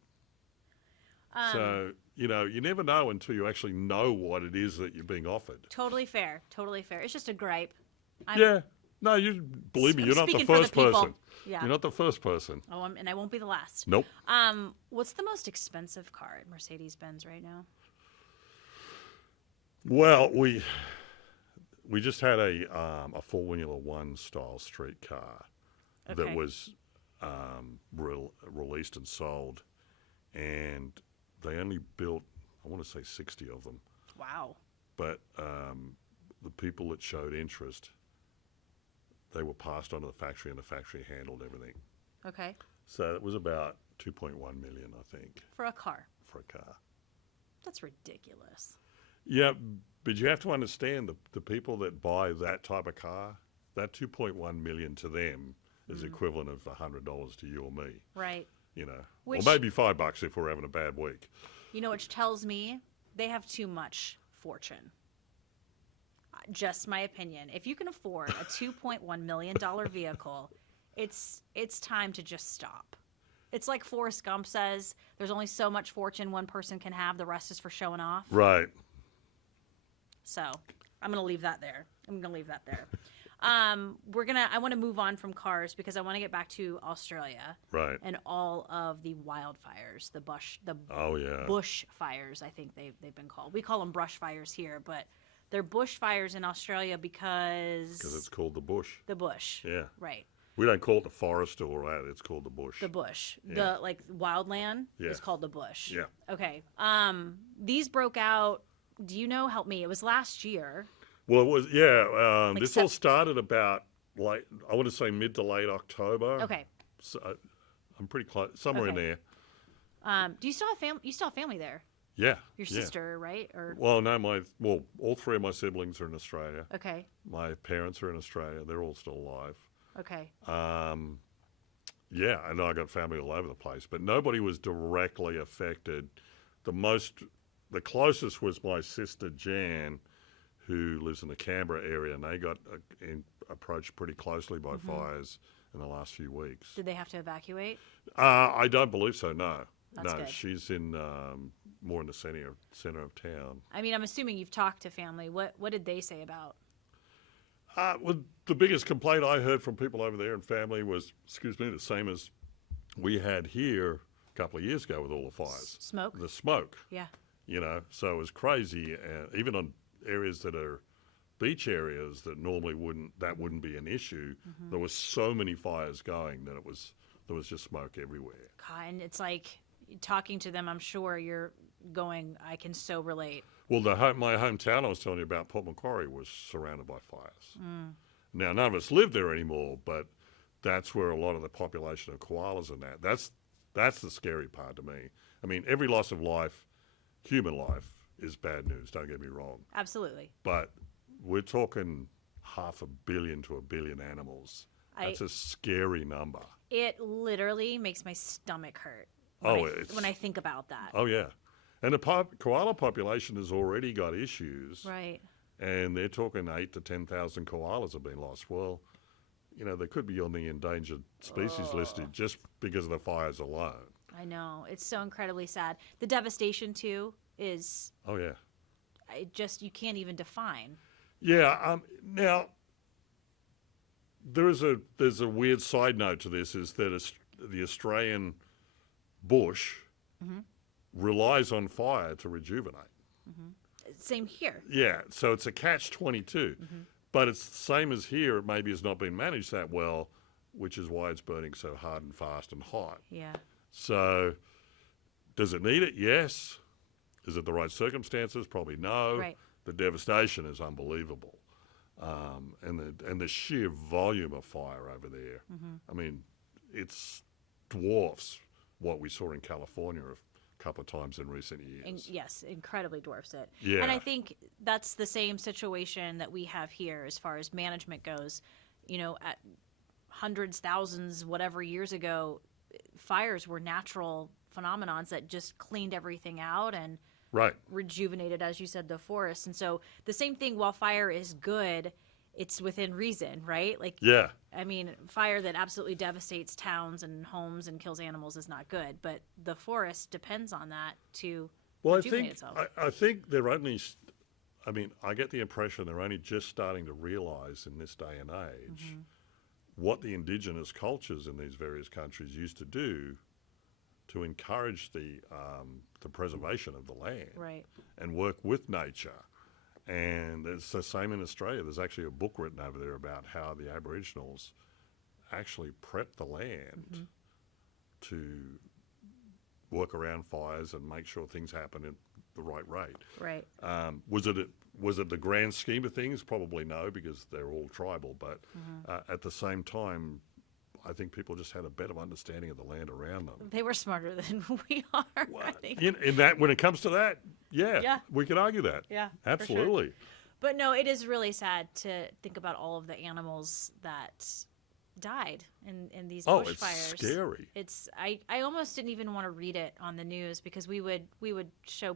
So, you never know until you actually know what it is that you're being offered. Totally fair. Totally fair. It's just a gripe. Yeah. No, believe me, I'm you're not the speaking for the first people. person. Yeah. You're not the first person. Oh, and I won't be the last. Nope. What's the most expensive car at Mercedes-Benz right now? Well, we just had a Formula One style street car Okay. that was released and sold, and they only built, I want to say 60 of them. Wow. But the people that showed interest they were passed on to the factory, and the factory handled everything. Okay. So it was about 2.1 million, I think, For a car. for a car. That's ridiculous. Yeah, but you have to understand the people that buy that type of car, that 2.1 million to them is equivalent of $100 to you or me. Right. You know, Which, or maybe $5 if we're having a bad week. you know, which tells me they have too much fortune. Just my opinion. If you can afford a $2.1 million vehicle, it's time to just stop. It's like Forrest Gump says, there's only so much fortune one person can have, the rest is for showing off. Right. So I'm going to leave that there. I want to move on from cars because I want to get back to Australia. Right. And all of the wildfires, the Oh, yeah. bush fires, I think they've been called. We call them brush fires here, but they're bush fires in Australia because it's called the bush. the bush. Yeah. Right. We don't call it the forest or that. It's called the bush. The bush. Yeah. The wildland Yeah. is called the bush. Yeah. Okay. These broke out, do you know, help me, it was last year. Well, it was, yeah. Like This all started about, I want to say mid to late October. Okay. So, I'm pretty close, somewhere in Okay. there. Do you still have you still have family there? Yeah. Your yeah. sister, right? Or Well, no, all three of my siblings are in Australia. okay. My parents are in Australia. They're all still alive. Okay. Yeah, I know I got family all over the place, but nobody was directly affected. The closest was my sister Jan, who lives in the Canberra area, and they got approached pretty closely by fires in the last few weeks. Did they have to evacuate? I don't believe so. No, That's no, good. she's in more in the center of town. I mean, I'm assuming you've talked to family. What did they say about? Well, the biggest complaint I heard from people over there and family was, the same as we had here a couple of years ago with all the fires. Smoke? The smoke. Yeah. You know, so it was crazy. Even on areas that are beach areas that normally wouldn't be an issue, there was so many fires going that there was just smoke everywhere. God, and it's like talking to them, I'm sure you're going, I can so relate. Well, my hometown I was telling you about, Port Macquarie, was surrounded by fires. Now, none of us live there anymore, but that's where a lot of the population of koalas and that's the scary part to me. I mean, every loss of life, human life, is bad news, don't get me wrong. Absolutely. But we're talking 500 million to 1 billion animals. That's a scary number. It literally makes my stomach hurt when I think about that. Oh, yeah. And the koala population has already got issues. Right. And they're talking 8,000 to 10,000 koalas have been lost. Well, you know, they could be on the endangered species listed just because of the fires alone. I know. It's so incredibly sad. The devastation, too, is... Oh, yeah. You can't even define. Yeah. Now, there's a weird side note to this, is that the Australian bush relies on fire to rejuvenate. Same here. Yeah, so it's a catch-22. But it's the same as here. It maybe has not been managed that well, which is why it's burning so hard and fast and hot. Yeah. So does it need it? Yes. Is it the right circumstances? Probably no. Right. The devastation is unbelievable. And the sheer volume of fire over there, I mean, it's dwarfs what we saw in California a couple of times in recent years. Yes, incredibly dwarfs it. Yeah. And I think that's the same situation that we have here as far as management goes. You know, at hundreds, thousands, whatever years ago, fires were natural phenomenons that just cleaned everything out and Right. rejuvenated, as you said, the forest. And so the same thing, while fire is good, it's within reason, right? Like, Yeah. I mean, fire that absolutely devastates towns and homes and kills animals is not good, but the forest depends on that to rejuvenate itself. I think they're only. I mean, I get the impression they're only just starting to realise in this day and age what the indigenous cultures in these various countries used to do to encourage the preservation of the land, Right. and work with nature. And it's the same in Australia. There's actually a book written over there about how the Aboriginals actually prepped the land to work around fires and make sure things happen at the right rate. Right. Was it was it the grand scheme of things? Probably no, because they're all tribal. But at the same time, I think people just had a better understanding of the land around them. They were smarter than we are. I think. In that, when it comes to that, Yeah. we could argue that. Yeah, for sure. absolutely. But no, it is really sad to think about all of the animals that died in these bushfires. It's scary. I almost didn't even want to read it on the news because we would show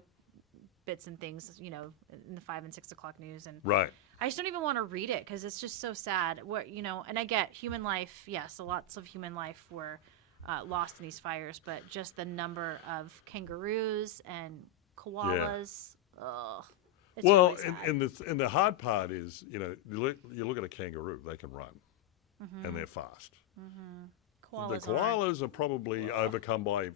bits and things, in the 5 and 6 o'clock news, and Right. I just don't even want to read it because it's just so sad. And I get human life. Yes, lots of human life were lost in these fires, but just the number of kangaroos and koalas. Ugh. It's really sad. and the hard part is, you look at a kangaroo, they can run, and they're fast. Koalas The koalas are probably overcome by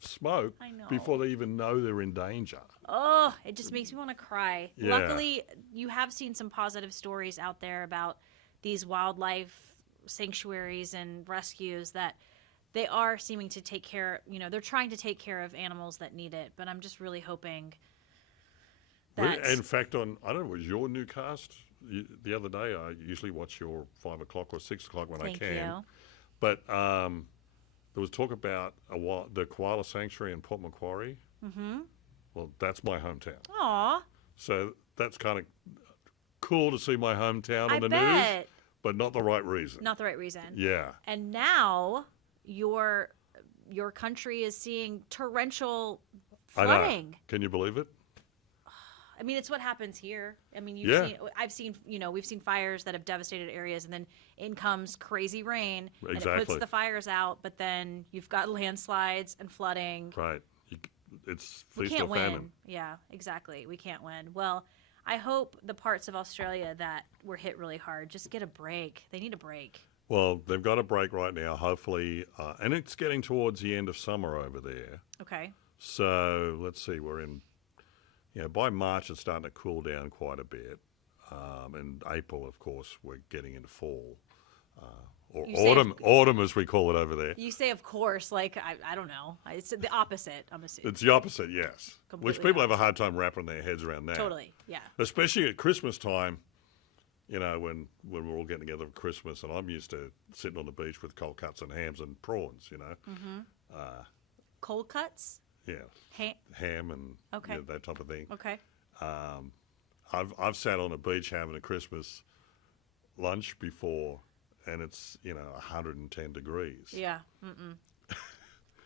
smoke I know. before they even know they're in danger. Oh, it just makes me want to cry. Yeah. Luckily, you have seen some positive stories out there about these wildlife sanctuaries and rescues that they are seeming to take care, they're trying to take care of animals that need it. But I'm just really hoping that... In fact, I don't know, was your new cast the other day? I usually watch your 5 o'clock or 6 o'clock when I can. Thank you. But there was talk about the koala sanctuary in Port Macquarie. Mm-hmm. Well, that's my hometown. Aw. So that's kind of cool to see my hometown on the bet. news, but not the right reason. Not the right reason. Yeah. And now your country is seeing torrential I know. flooding. Can you believe it? I mean, it's what happens here. I mean, we've seen fires that have devastated areas, and then in comes crazy rain, and it puts the fires out. But then you've got landslides and flooding. Right. It's We feast can't or famine. win. Yeah, exactly. We can't win. Well, I hope the parts of Australia that were hit really hard just get a break. They need a break. Well, they've got a break right now, hopefully, and it's getting towards the end of summer over there. Okay. So let's see, we're in. By March, it's starting to cool down quite a bit. In April, of course, we're getting into fall. Or autumn as we call it over there. You say, of course, like, I don't know. It's the opposite, I'm assuming. It's the opposite, yes. Completely Which people have a hard time wrapping their heads around that. Totally, yeah. Especially at Christmas time, when we're all getting together for Christmas, and I'm used to sitting on the beach with cold cuts and hams and prawns, Cold cuts? Yeah. Ham and that type of thing. Okay. I've sat on a beach having a Christmas lunch before, and it's 110 degrees. Yeah.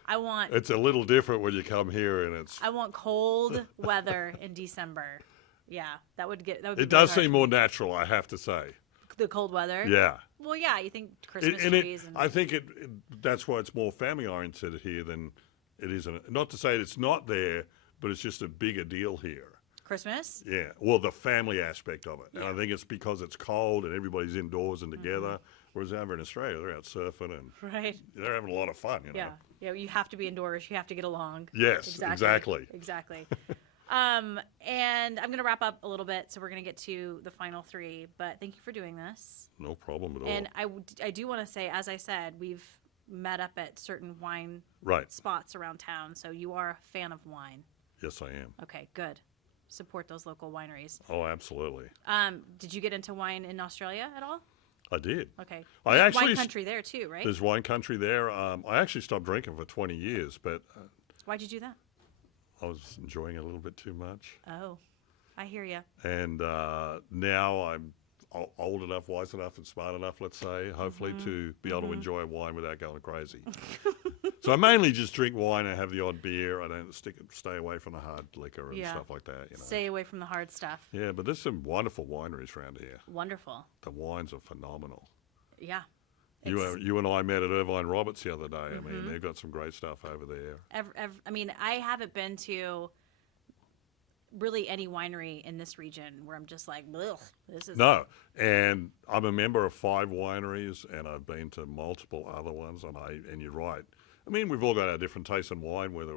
I want. It's a little different when you come here, and it's. I want cold weather in December. Yeah, that would be It does seem more natural, I have to say. The cold weather. Yeah. Well, yeah, you think Christmas trees. I think that's why it's more family oriented here than it is. Not to say it's not there, but it's just a bigger deal here. Christmas? Yeah. Well, the family aspect of it. Yeah. And I think it's because it's cold and everybody's indoors and together. Whereas over in Australia, they're out surfing and they're having a lot of fun, Yeah. Yeah, you have to be indoors. You have to get along. Yes, exactly. And I'm going to wrap up a little bit, so we're going to get to the final three. But thank you for doing this. No problem at all. And I do want to say, as I said, we've met up at certain wine spots around town. So you are a fan of wine. Yes, I am. Okay, good. Support those local wineries. Oh, absolutely. Did you get into wine in Australia at all? I did. Okay. There's wine country there too, right? There's wine country there. I actually stopped drinking for 20 years, but why'd you do that? I was enjoying it a little bit too much. Oh, I hear you. And now I'm old enough, wise enough, and smart enough, let's say, hopefully, to be able to enjoy wine without going crazy. So I mainly just drink wine and have the odd beer. I don't stay away from the hard liquor and stuff like that. Stay away from the hard stuff. Yeah, but there's some wonderful wineries around here. Wonderful. The wines are phenomenal. Yeah. You and I met at Irvine Roberts the other day. I mean, they've got some great stuff over there. I haven't been to really any winery in this region where I'm just like, ugh, this is... No, and I'm a member of 5 wineries, and I've been to multiple other ones, and you're right. I mean, we've all got our different tastes in wine, whether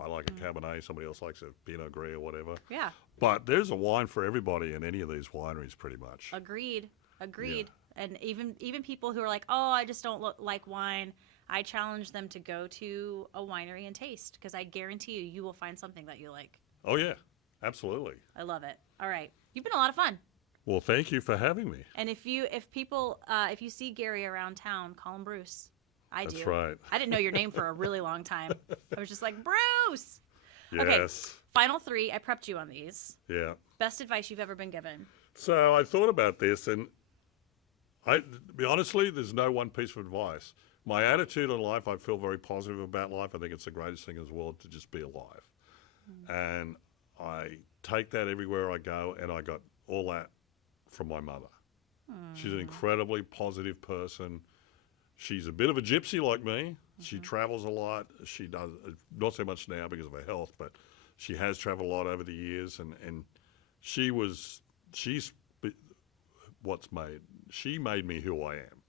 I like a Cabernet, somebody else likes a Pinot Gris or whatever. Yeah. But there's a wine for everybody in any of these wineries, pretty much. Agreed. Yeah. And even people who are like, oh, I just don't like wine, I challenge them to go to a winery and taste, because I guarantee you will find something that you like. Oh, yeah. Absolutely. I love it. All right. You've been a lot of fun. Well, thank you for having me. And if you see Gary around town, call him Bruce. That's do. right. I didn't know your name for a really long time. I was just like, Bruce. Yes. Okay, final 3. I prepped you on these. Yeah. Best advice you've ever been given. So I thought about this, and to be honestly, there's no one piece of advice. My attitude on life, I feel very positive about life. I think it's the greatest thing in this world to just be alive. And I take that everywhere I go, and I got all that from my mother. She's an incredibly positive person. She's a bit of a gypsy like me. She travels a lot. She does, not so much now because of her health, but she has traveled a lot over the years, and she made me who I am,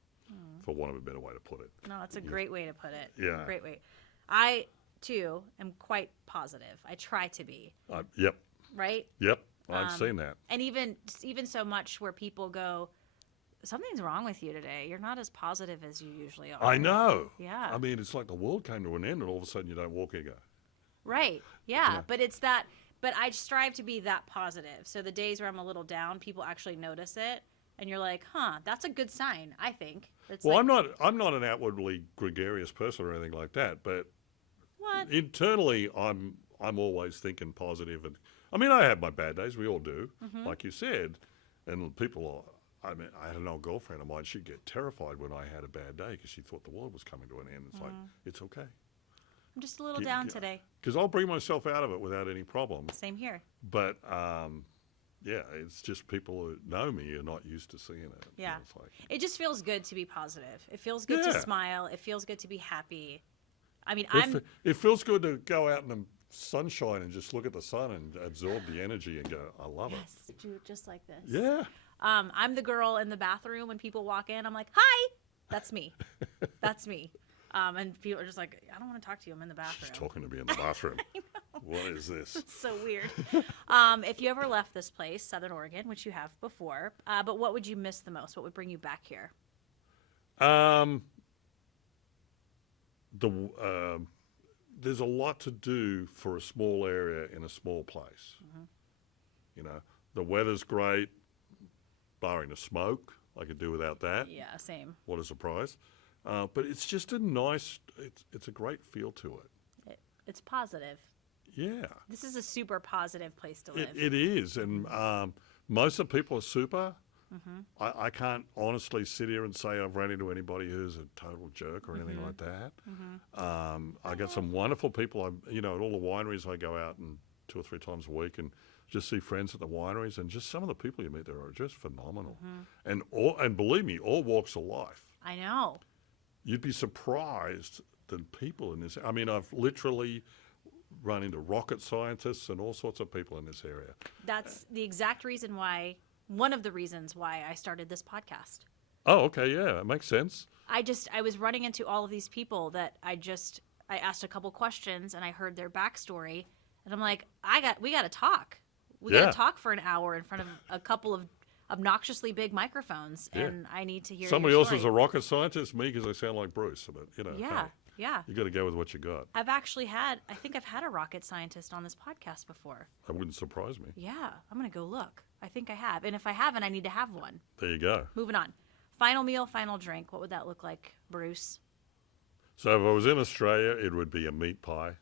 for want of a better way to put it. No, that's a great way to put it. Yeah. Great way. I, too, am quite positive. I try to be. Yep. Right? Yep. I've seen that. And even so much where people go, something's wrong with you today. You're not as positive as you usually are. I know. Yeah. I mean, it's like the world came to an end, and all of a sudden you don't walk again. Right. Yeah. But it's that. But I strive to be that positive. So the days where I'm a little down, people actually notice it, and you're like, "Huh, that's a good sign." I think. It's Well, like, I'm not an outwardly gregarious person or anything like that, but what? internally I'm always thinking positive. And I mean, I have my bad days. We all do, like you said. And people are. I mean, I had an old girlfriend of mine. She'd get terrified when I had a bad day because she thought the world was coming to an end. It's like, it's okay. I'm just a little down today. Because I'll bring myself out of it without any problem. Same here. But, yeah, it's just people who know me are not used to seeing it. Yeah. It's like, It just feels good to be positive. It feels good Yeah. to smile. It feels good to be happy. I mean, it feels good to go out in the sunshine and just look at the sun and absorb the energy and go, I love yes, just like this. it. Yeah. I'm the girl in the bathroom when people walk in. I'm like, hi. That's me. That's me. And people are just like, I don't want to talk to you. I'm in the bathroom. She's talking to me in the bathroom. What is this? It's so weird. If you ever left this place, Southern Oregon, which you have before, but what would you miss the most? What would bring you back here? There's a lot to do for a small area in a small place. You know, the weather's great, barring the smoke. I could do without that. Yeah, same. What a surprise. But it's just a nice, it's a great feel to it. It's positive. Yeah. This is a super positive place to live. It is. And most of the people are super. I can't honestly sit here and say I've ran into anybody who's a total jerk or anything like that. I got some wonderful people. At all the wineries I go out and 2 or 3 times a week and just see friends at the wineries, and just some of the people you meet there are just phenomenal. And believe me, all walks of life. I know. You'd be surprised the people in this. I mean, I've literally run into rocket scientists and all sorts of people in this area. That's the exact reason why. One of the reasons why I started this podcast. Oh, okay, yeah, it makes sense. I was running into all of these people that I asked a couple questions and I heard their backstory, and I'm like, we got to talk. We got to talk for an hour in front of a couple of obnoxiously big microphones, and I need to hear somebody your else story. is a rocket scientist, me because I sound like Bruce, but Yeah, hey, yeah. you got to go with what you got. I think I've had a rocket scientist on this podcast before. That wouldn't surprise me. Yeah, I'm gonna go look. I think I have, and if I haven't, I need to have one. There you go. Moving on. Final meal, final drink. What would that look like, Bruce? So if I was in Australia, it would be a meat pie.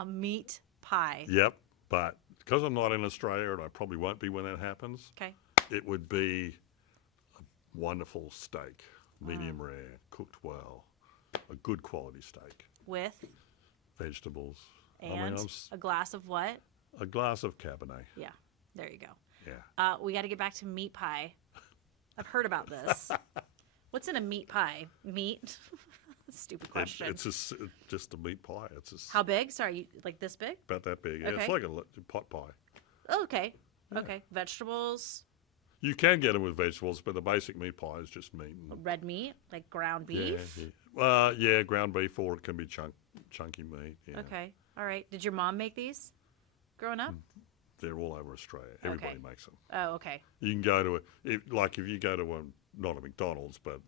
A meat pie. Yep, but because I'm not in Australia, and I probably won't be when that happens, Okay. it would be a wonderful steak, medium rare, cooked well, a good quality steak. With? Vegetables. And a glass of what? A glass of Cabernet. Yeah, there you go. Yeah. We got to get back to meat pie. I've heard about this. What's in a meat pie? Meat? Stupid question. It's just a meat pie. It's just How big? Sorry, like this big? about that big. Yeah, Okay. it's like a pot pie. Oh, okay. Okay. Vegetables, You can get them with vegetables, but the basic meat pie is just meat. And, red meat, like ground beef. yeah, ground beef, or it can be chunky meat. Yeah. Okay. All right. Did your mom make these growing up? They're all over Australia. Everybody makes them. Oh, okay. You can go to if you go to not a McDonald's, but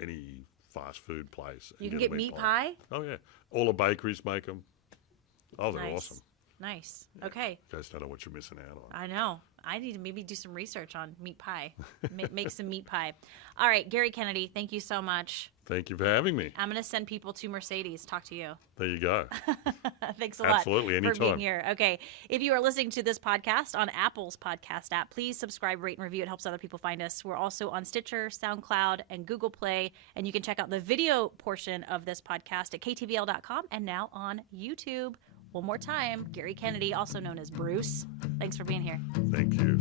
any fast food place. You and can get a get meat pie? Oh yeah, all the bakeries make them. Oh, they're Nice. awesome. Nice. Okay. You guys don't know what you're missing out on. I know. I need to maybe do some research on meat pie. Make some meat pie. All right, Gary Kennedy, thank you so much. Thank you for having me. I'm going to send people to Mercedes. Talk to you. There you go. Thanks a lot. Absolutely, anytime. For being here. Okay, if you are listening to this podcast on Apple's podcast app, please subscribe, rate, and review. It helps other people find us. We're also on Stitcher, SoundCloud, and Google Play, and you can check out the video portion of this podcast at ktvl.com and now on YouTube. One more time, Gary Kennedy, also known as Bruce. Thanks for being here. Thank you.